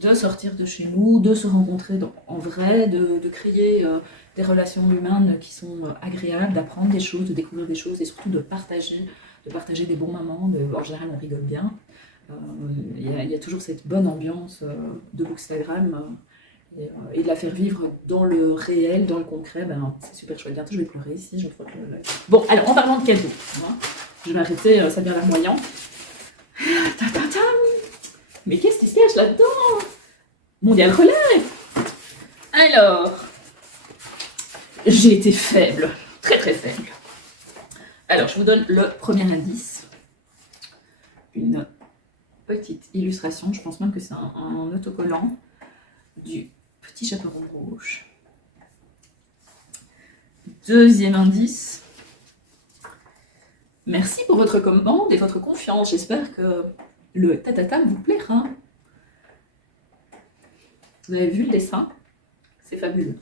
de sortir de chez nous, de se rencontrer en vrai, de créer des relations humaines qui sont agréables, d'apprendre des choses, de découvrir des choses, et surtout de partager des bons moments. En général, on rigole bien. Il y a toujours cette bonne ambiance de Bookstagram, et de la faire vivre dans le réel, dans le concret, c'est super chouette. Bientôt, je vais pleurer ici, je me frotte l'œil. Bon, alors, en parlant de cadeaux, hein, je vais arrêter, ça devient larmoyant. Mais qu'est-ce qui se cache là-dedans? Mondial relais. Alors, j'ai été faible, très très faible. Alors, je vous donne le premier indice. Une petite illustration, je pense même que c'est un autocollant du Petit Chaperon Rouge. Deuxième indice. Merci pour votre commande et votre confiance. J'espère que le tatatam vous plaira. Vous avez vu le dessin? C'est fabuleux.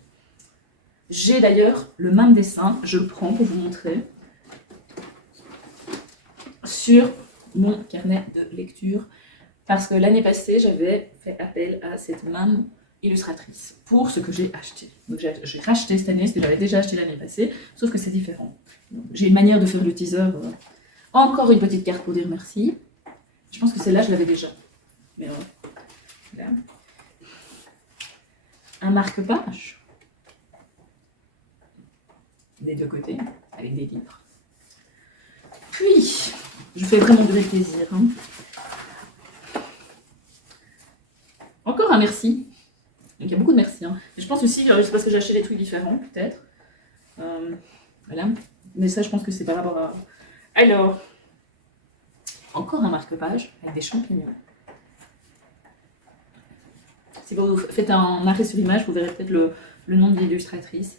J'ai d'ailleurs le même dessin, je le prends pour vous montrer, sur mon carnet de lecture, parce que l'année passée, j'avais fait appel à cette même illustratrice pour ce que j'ai acheté. Donc j'ai racheté cette année ce que j'avais déjà acheté l'année passée, sauf que c'est différent. J'ai une manière de faire le teaser. Encore une petite carte pour dire merci. Je pense que celle-là, je l'avais déjà. Mais là. Un marque-page. Des deux côtés, avec des livres. Puis, je fais vraiment de plaisir. Hein. Encore un merci. Donc, il y a beaucoup de merci. Hein. Et je pense aussi, c'est parce que j'ai acheté des trucs différents, peut-être. Voilà. Mais ça, je pense que c'est par rapport à... Alors, encore un marque-page avec des champignons. Si vous faites un arrêt sur image, vous verrez peut-être le nom de l'illustratrice.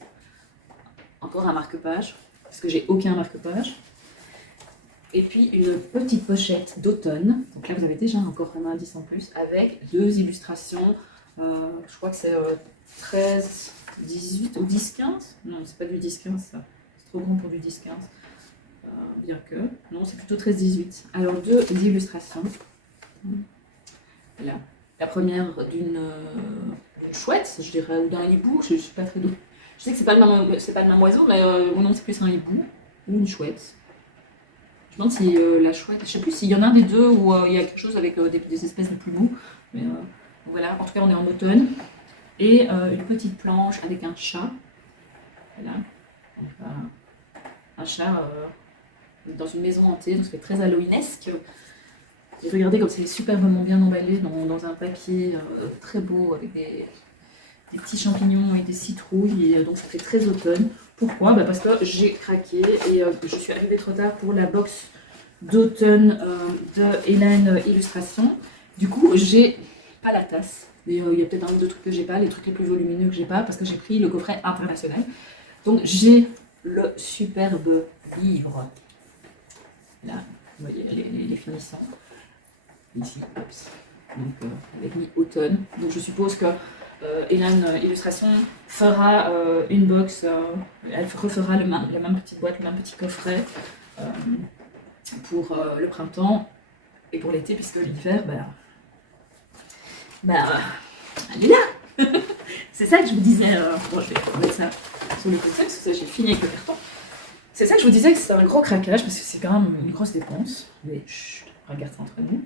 Encore un marque-page, parce que j'ai aucun marque-page. Et puis une petite pochette d'automne. Donc là, vous avez déjà encore un indice en plus, avec 2 illustrations. Je crois que c'est 13, 18 ou 10, 15. Non, c'est pas du 10, 15 ça. C'est trop grand pour du 10, 15. Bien que. Non, c'est plutôt 13, 18. Alors 2 illustrations. Voilà. La première d'une chouette, je dirais, ou d'un hibou. Je suis pas très douée. Je sais que c'est pas le même oiseau, mais mon nom c'est plus un hibou ou une chouette. Je me demande si la chouette, je sais plus s'il y en a un des deux ou il y a quelque chose avec des espèces de plumeaux. Mais voilà, en tout cas on est en automne. Et une petite planche avec un chat. Voilà. Donc, un chat dans une maison hantée, donc ça fait très halloweenesque. Et regardez comme c'est superbement bien emballé dans un papier très beau avec des petits champignons et des citrouilles. Et donc ça fait très automne. Pourquoi? Parce que j'ai craqué et je suis arrivée trop tard pour la box d'automne de Hélène Illustration. Du coup, j'ai pas la tasse. Il y a peut-être un ou deux trucs que j'ai pas, les trucs les plus volumineux que j'ai pas, parce que j'ai pris le coffret international. Donc j'ai le superbe livre. Là, vous voyez les finissants. Ici, oups. Donc avec mi-automne. Donc je suppose que Hélène Illustration fera une box, elle refera la même petite boîte, le même petit coffret pour le printemps et pour l'été, puisque l'hiver, elle est là. C'est ça que je vous disais. Bon, je vais mettre ça sur le côté, parce que ça, j'ai fini avec le carton. C'est ça que je vous disais que c'est un gros craquage, parce que c'est quand même une grosse dépense. Mais chut, regarde ça entre nous.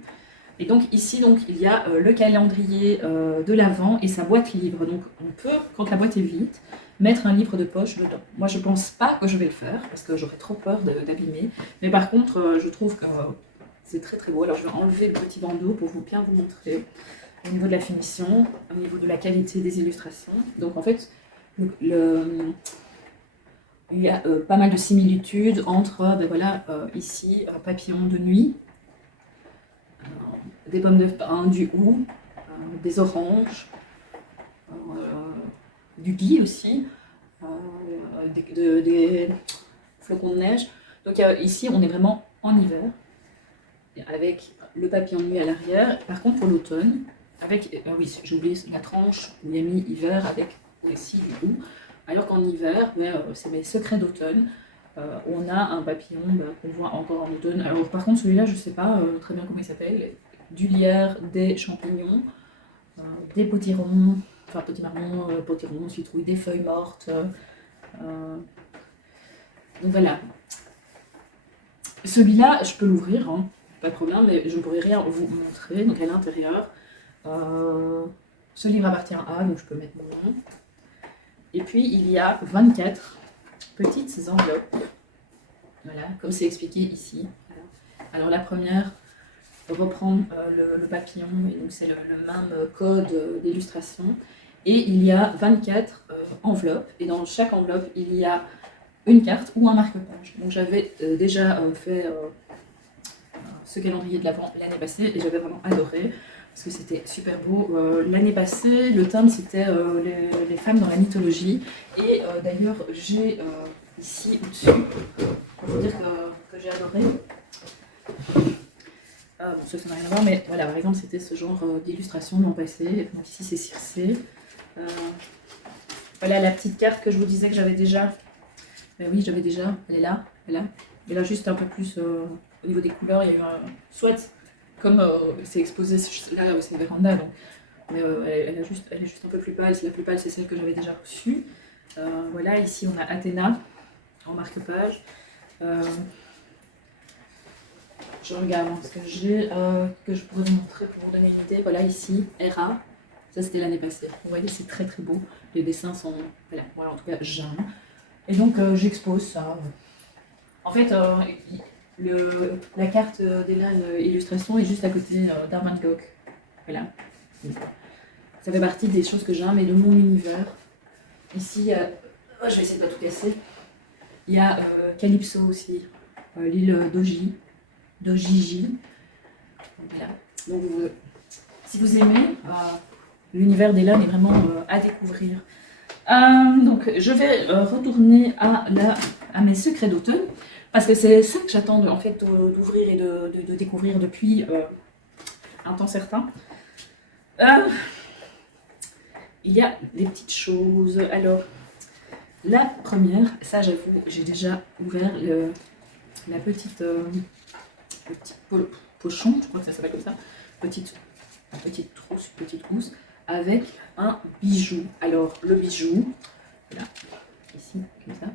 Et donc ici, il y a le calendrier de l'Avent et sa boîte livre. Donc on peut, quand la boîte est vide, mettre un livre de poche dedans. Moi, je pense pas que je vais le faire, parce que j'aurais trop peur d'abîmer. Mais par contre, je trouve que c'est très très beau. Alors je vais enlever le petit bandeau pour bien vous montrer au niveau de la finition, au niveau de la qualité des illustrations. Donc en fait, il y a pas mal de similitudes entre, ici, un papillon de nuit, des pommes de pin, du hou, des oranges, du gui aussi, des flocons de neige. Donc ici, on est vraiment en hiver, avec le papillon de nuit à l'arrière. Par contre, pour l'automne, avec, oui, j'ai oublié la tranche où il y a mis hiver avec aussi du hou. Alors qu'en hiver, c'est mes secrets d'automne. On a un papillon qu'on voit encore en automne. Alors par contre celui-là, je ne sais pas très bien comment il s'appelle. Du lierre, des champignons, des potirons, enfin potimarrons, potirons, citrouilles, des feuilles mortes. Donc voilà. Celui-là, je peux l'ouvrir, hein, pas de problème, mais je ne pourrai rien vous montrer. Donc à l'intérieur, ce livre appartient à, donc je peux mettre mon nom. Et puis il y a 24 petites enveloppes, voilà, comme c'est expliqué ici. Alors la première reprend le papillon, et donc c'est le même code d'illustration. Et il y a 24 enveloppes, et dans chaque enveloppe, il y a une carte ou un marque-page. Donc j'avais déjà fait ce calendrier de l'Avent l'année passée, et j'avais vraiment adoré, parce que c'était super beau. L'année passée, le thème c'était les femmes dans la mythologie, et d'ailleurs j'ai ici au-dessus, pour vous dire que j'ai adoré. Bon, ça n'a rien à voir, mais voilà, par exemple, c'était ce genre d'illustration l'an passé. Donc ici, c'est Circé. Voilà la petite carte que je vous disais que j'avais déjà. Ben oui, j'avais déjà. Elle est là, elle est là. Et là, juste un peu plus au niveau des couleurs, il y a eu un. Soit, comme c'est exposé là, c'est une véranda, donc. Mais elle est juste un peu plus pâle. La plus pâle, c'est celle que j'avais déjà reçue. Voilà, ici, on a Athéna en marque-page. Je regarde ce que j'ai, que je pourrais vous montrer pour vous donner une idée. Voilà, ici, Hera. Ça, c'était l'année passée. Vous voyez, c'est très très beau. Les dessins sont, voilà en tout cas, j'aime. Et donc, j'expose ça. En fait, la carte d'Hélène Illustration est juste à côté d'Armand Gogh. Voilà. Ça fait partie des choses que j'aime et de mon univers. Ici, je vais essayer de ne pas tout casser. Il y a Calypso aussi, l'île d'Ojiji. Voilà. Donc, si vous aimez, l'univers d'Hélène est vraiment à découvrir. Donc, je vais retourner à mes secrets d'automne, parce que c'est ça que j'attends en fait d'ouvrir et de découvrir depuis un temps certain. Il y a des petites choses. Alors, la première, ça j'avoue, j'ai déjà ouvert le petit pochon, je crois que ça s'appelle comme ça, petite trousse, avec un bijou. Alors, le bijou, là, ici, comme ça.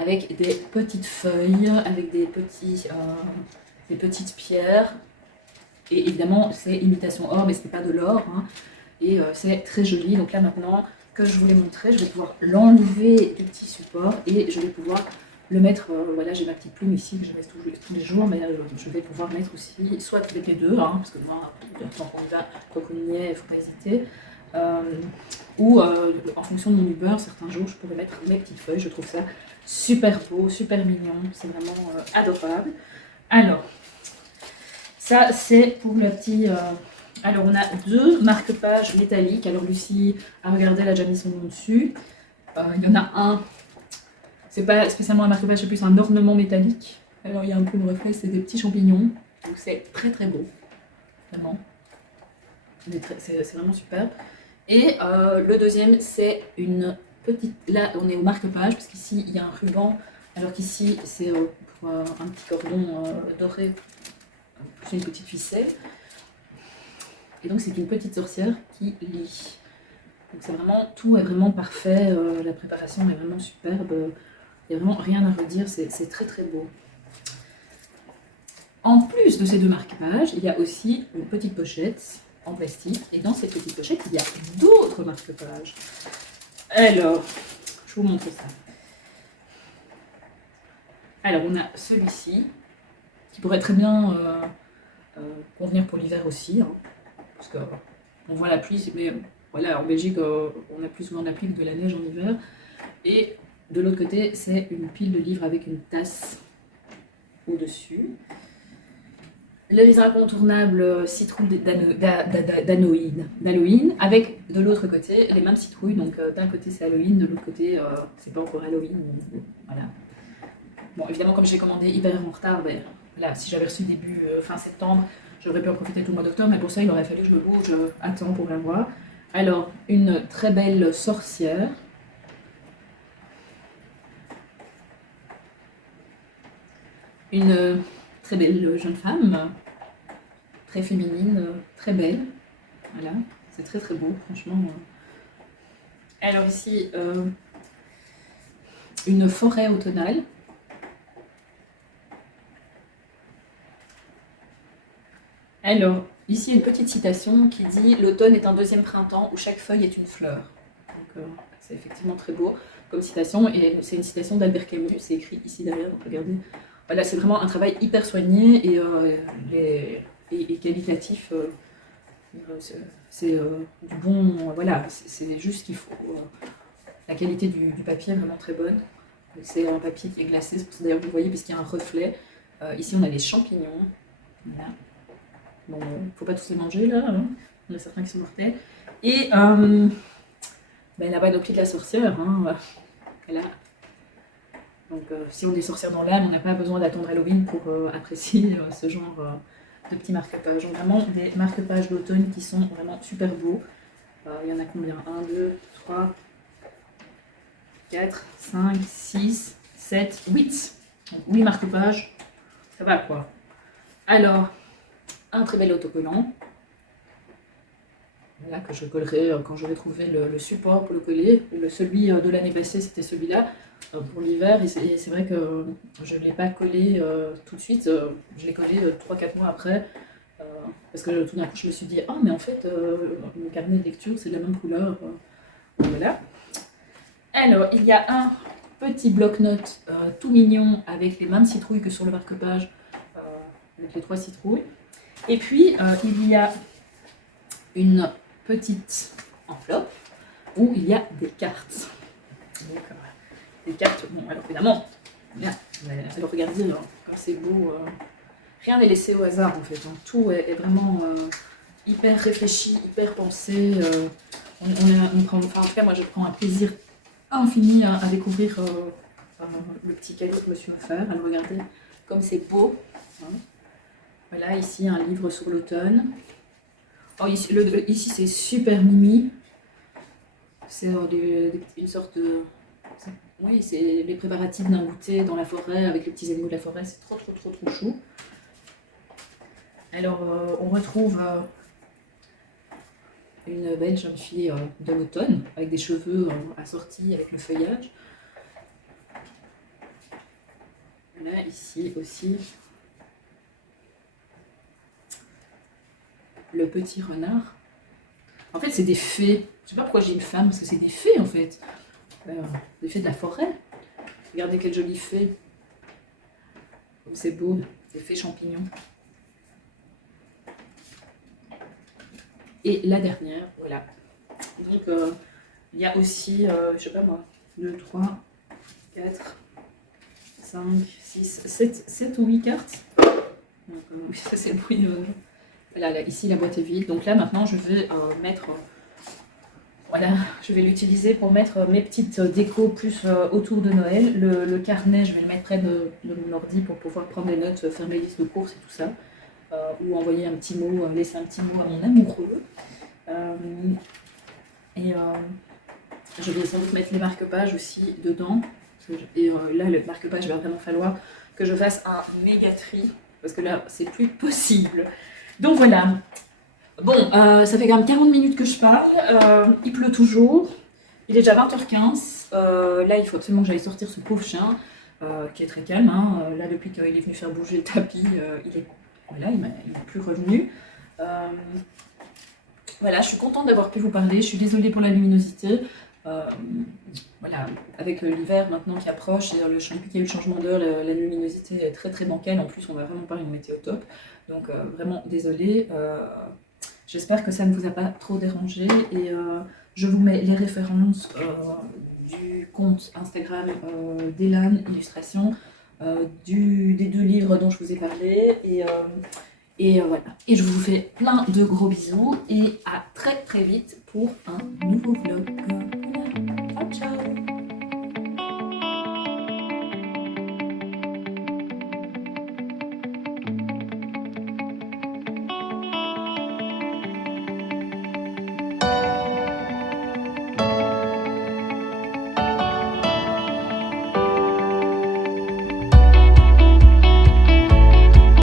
avec des petites feuilles, avec des petites pierres. Et évidemment, c'est imitation or, mais ce n'est pas de l'or. Hein. Et c'est très joli. Donc là, maintenant que je vous l'ai montré, je vais pouvoir l'enlever du petit support et je vais pouvoir le mettre. Voilà, j'ai ma petite plume ici que je mets tous les jours, mais je vais pouvoir mettre aussi, soit avec les deux, hein, parce que moi, tant qu'on y va, tant qu'on y est, il ne faut pas hésiter. Ou en fonction de mon humeur, certains jours, je pourrais mettre mes petites feuilles. Je trouve ça super beau, super mignon. C'est vraiment adorable. Alors, ça, c'est pour le petit... Alors, on a 2 marque-pages métalliques. Alors, Lucie a regardé, elle a déjà mis son nom dessus. Il y en a un, c'est pas spécialement un marque-page, c'est plus un ornement métallique. Alors, il y a un peu de reflet, c'est des petits champignons. Donc, c'est très très beau. Vraiment. C'est vraiment super. Et le deuxième, c'est une petite... Là, on est au marque-page, parce qu'ici, il y a un ruban, alors qu'ici, c'est pour un petit cordon doré, plus une petite ficelle. Et donc, c'est une petite sorcière qui lit. Donc, c'est vraiment... Tout est vraiment parfait, la préparation est vraiment superbe. Il n'y a vraiment rien à redire, c'est très très beau. En plus de ces 2 marque-pages, il y a aussi une petite pochette en plastique. Et dans cette petite pochette, il y a d'autres marque-pages. Alors, je vous montre ça. Alors, on a celui-ci, qui pourrait très bien convenir pour l'hiver aussi. Hein, parce qu'on voit la pluie, mais voilà, en Belgique, on a plus souvent de la pluie que de la neige en hiver. Et de l'autre côté, c'est une pile de livres avec une tasse au-dessus. Les incontournables citrouilles d'Halloween, avec de l'autre côté les mêmes citrouilles. Donc d'un côté c'est Halloween, de l'autre côté c'est pas encore Halloween. Voilà. Bon, évidemment, comme j'ai commandé hyper en retard, ben, voilà, si j'avais reçu début fin septembre, j'aurais pu en profiter tout le mois d'octobre, mais pour ça il aurait fallu que je me bouge à temps pour l'avoir. Alors, une très belle sorcière. Une très belle jeune femme, très féminine, très belle. Voilà, c'est très très beau, franchement. Alors ici, une forêt automnale. Alors, ici une petite citation qui dit « L'automne est un deuxième printemps où chaque feuille est une fleur ». Donc c'est effectivement très beau comme citation, et c'est une citation d'Albert Camus, c'est écrit ici derrière, donc regardez. Voilà, c'est vraiment un travail hyper soigné et qualitatif. C'est du bon, voilà, c'est juste ce qu'il faut. La qualité du papier est vraiment très bonne. C'est un papier qui est glacé, c'est pour ça d'ailleurs vous voyez, parce qu'il y a un reflet. Ici on a les champignons. Voilà. Bon, il ne faut pas tous les manger là, hein. Il y en a certains qui sont mortels. Et la panoplie de la sorcière, hein, voilà. Donc si on est sorcière dans l'âme, on n'a pas besoin d'attendre Halloween pour apprécier ce genre de petits marque-pages. Donc vraiment des marque-pages d'automne qui sont vraiment super beaux. Il y en a combien? 1, 2, 3, 4, 5, 6, 7, 8. Donc 8 marque-pages, ça va quoi. Alors, un très bel autocollant. Voilà, que je collerai quand j'aurai trouvé le support pour le coller. Celui de l'année passée, c'était celui-là. Pour l'hiver, et c'est vrai que je ne l'ai pas collé tout de suite, je l'ai collé 3-4 mois après, parce que tout d'un coup je me suis dit « Ah, mais en fait, mon carnet de lecture c'est de la même couleur. Voilà. Alors, il y a un petit bloc-notes tout mignon avec les mêmes citrouilles que sur le marque-page, avec les 3 citrouilles. Et puis, il y a une petite enveloppe où il y a des cartes. Donc, des cartes, bon, alors évidemment, bien, alors regardez, comme c'est beau, rien n'est laissé au hasard en fait, hein. Tout est vraiment hyper réfléchi, hyper pensé. On prend, enfin, en tout cas, moi je prends un plaisir infini à découvrir le petit cadeau que je me suis offert. Alors regardez comme c'est beau. Hein. Voilà, ici un livre sur l'automne. Oh, ici c'est super mimi. C'est une sorte de... Oui, c'est les préparatifs d'un goûter dans la forêt avec les petits animaux de la forêt, c'est trop chou. Alors, on retrouve une belle jeune fille de l'automne avec des cheveux assortis avec le feuillage. a ici aussi le petit renard. En fait, c'est des fées. Je sais pas pourquoi j'ai une femme, parce que c'est des fées en fait. Des fées de la forêt. Regardez quelle jolie fée. Comme c'est beau, des fées champignons. Et la dernière, voilà. Donc, il y a aussi, je sais pas moi, 2, 3, 4, 5, 6, 7 ou 8 cartes. Donc, ça, c'est le bruit de... Voilà, là, ici, la boîte est vide. Donc là, maintenant, je vais mettre... voilà, je vais l'utiliser pour mettre mes petites décos plus autour de Noël. Le carnet, je vais le mettre près de mon ordi pour pouvoir prendre des notes, faire mes listes de courses et tout ça. Ou envoyer un petit mot, laisser un petit mot à mon amoureux. Je vais sans doute mettre les marque-pages aussi dedans. Et là, le marque-page, il va vraiment falloir que je fasse un méga tri. Parce que là, c'est plus possible. Donc voilà. Bon, ça fait quand même 40 minutes que je parle. Il pleut toujours. Il est déjà 20h15. Là, il faut absolument que j'aille sortir ce pauvre chien, qui est très calme. Hein. Là, depuis qu'il est venu faire bouger le tapis, il n'est plus revenu. Voilà, je suis contente d'avoir pu vous parler. Je suis désolée pour la luminosité. Voilà, avec l'hiver maintenant qui approche et depuis qu'il y a eu le changement d'heure, la luminosité est très très bancale. En plus, on va vraiment pas une météo top. Donc, vraiment désolée. J'espère que ça ne vous a pas trop dérangé. Et je vous mets les références du compte Instagram d'Elan Illustration, des 2 livres dont je vous ai parlé. Et voilà. Et je vous fais plein de gros bisous et à très très vite pour un nouveau vlog.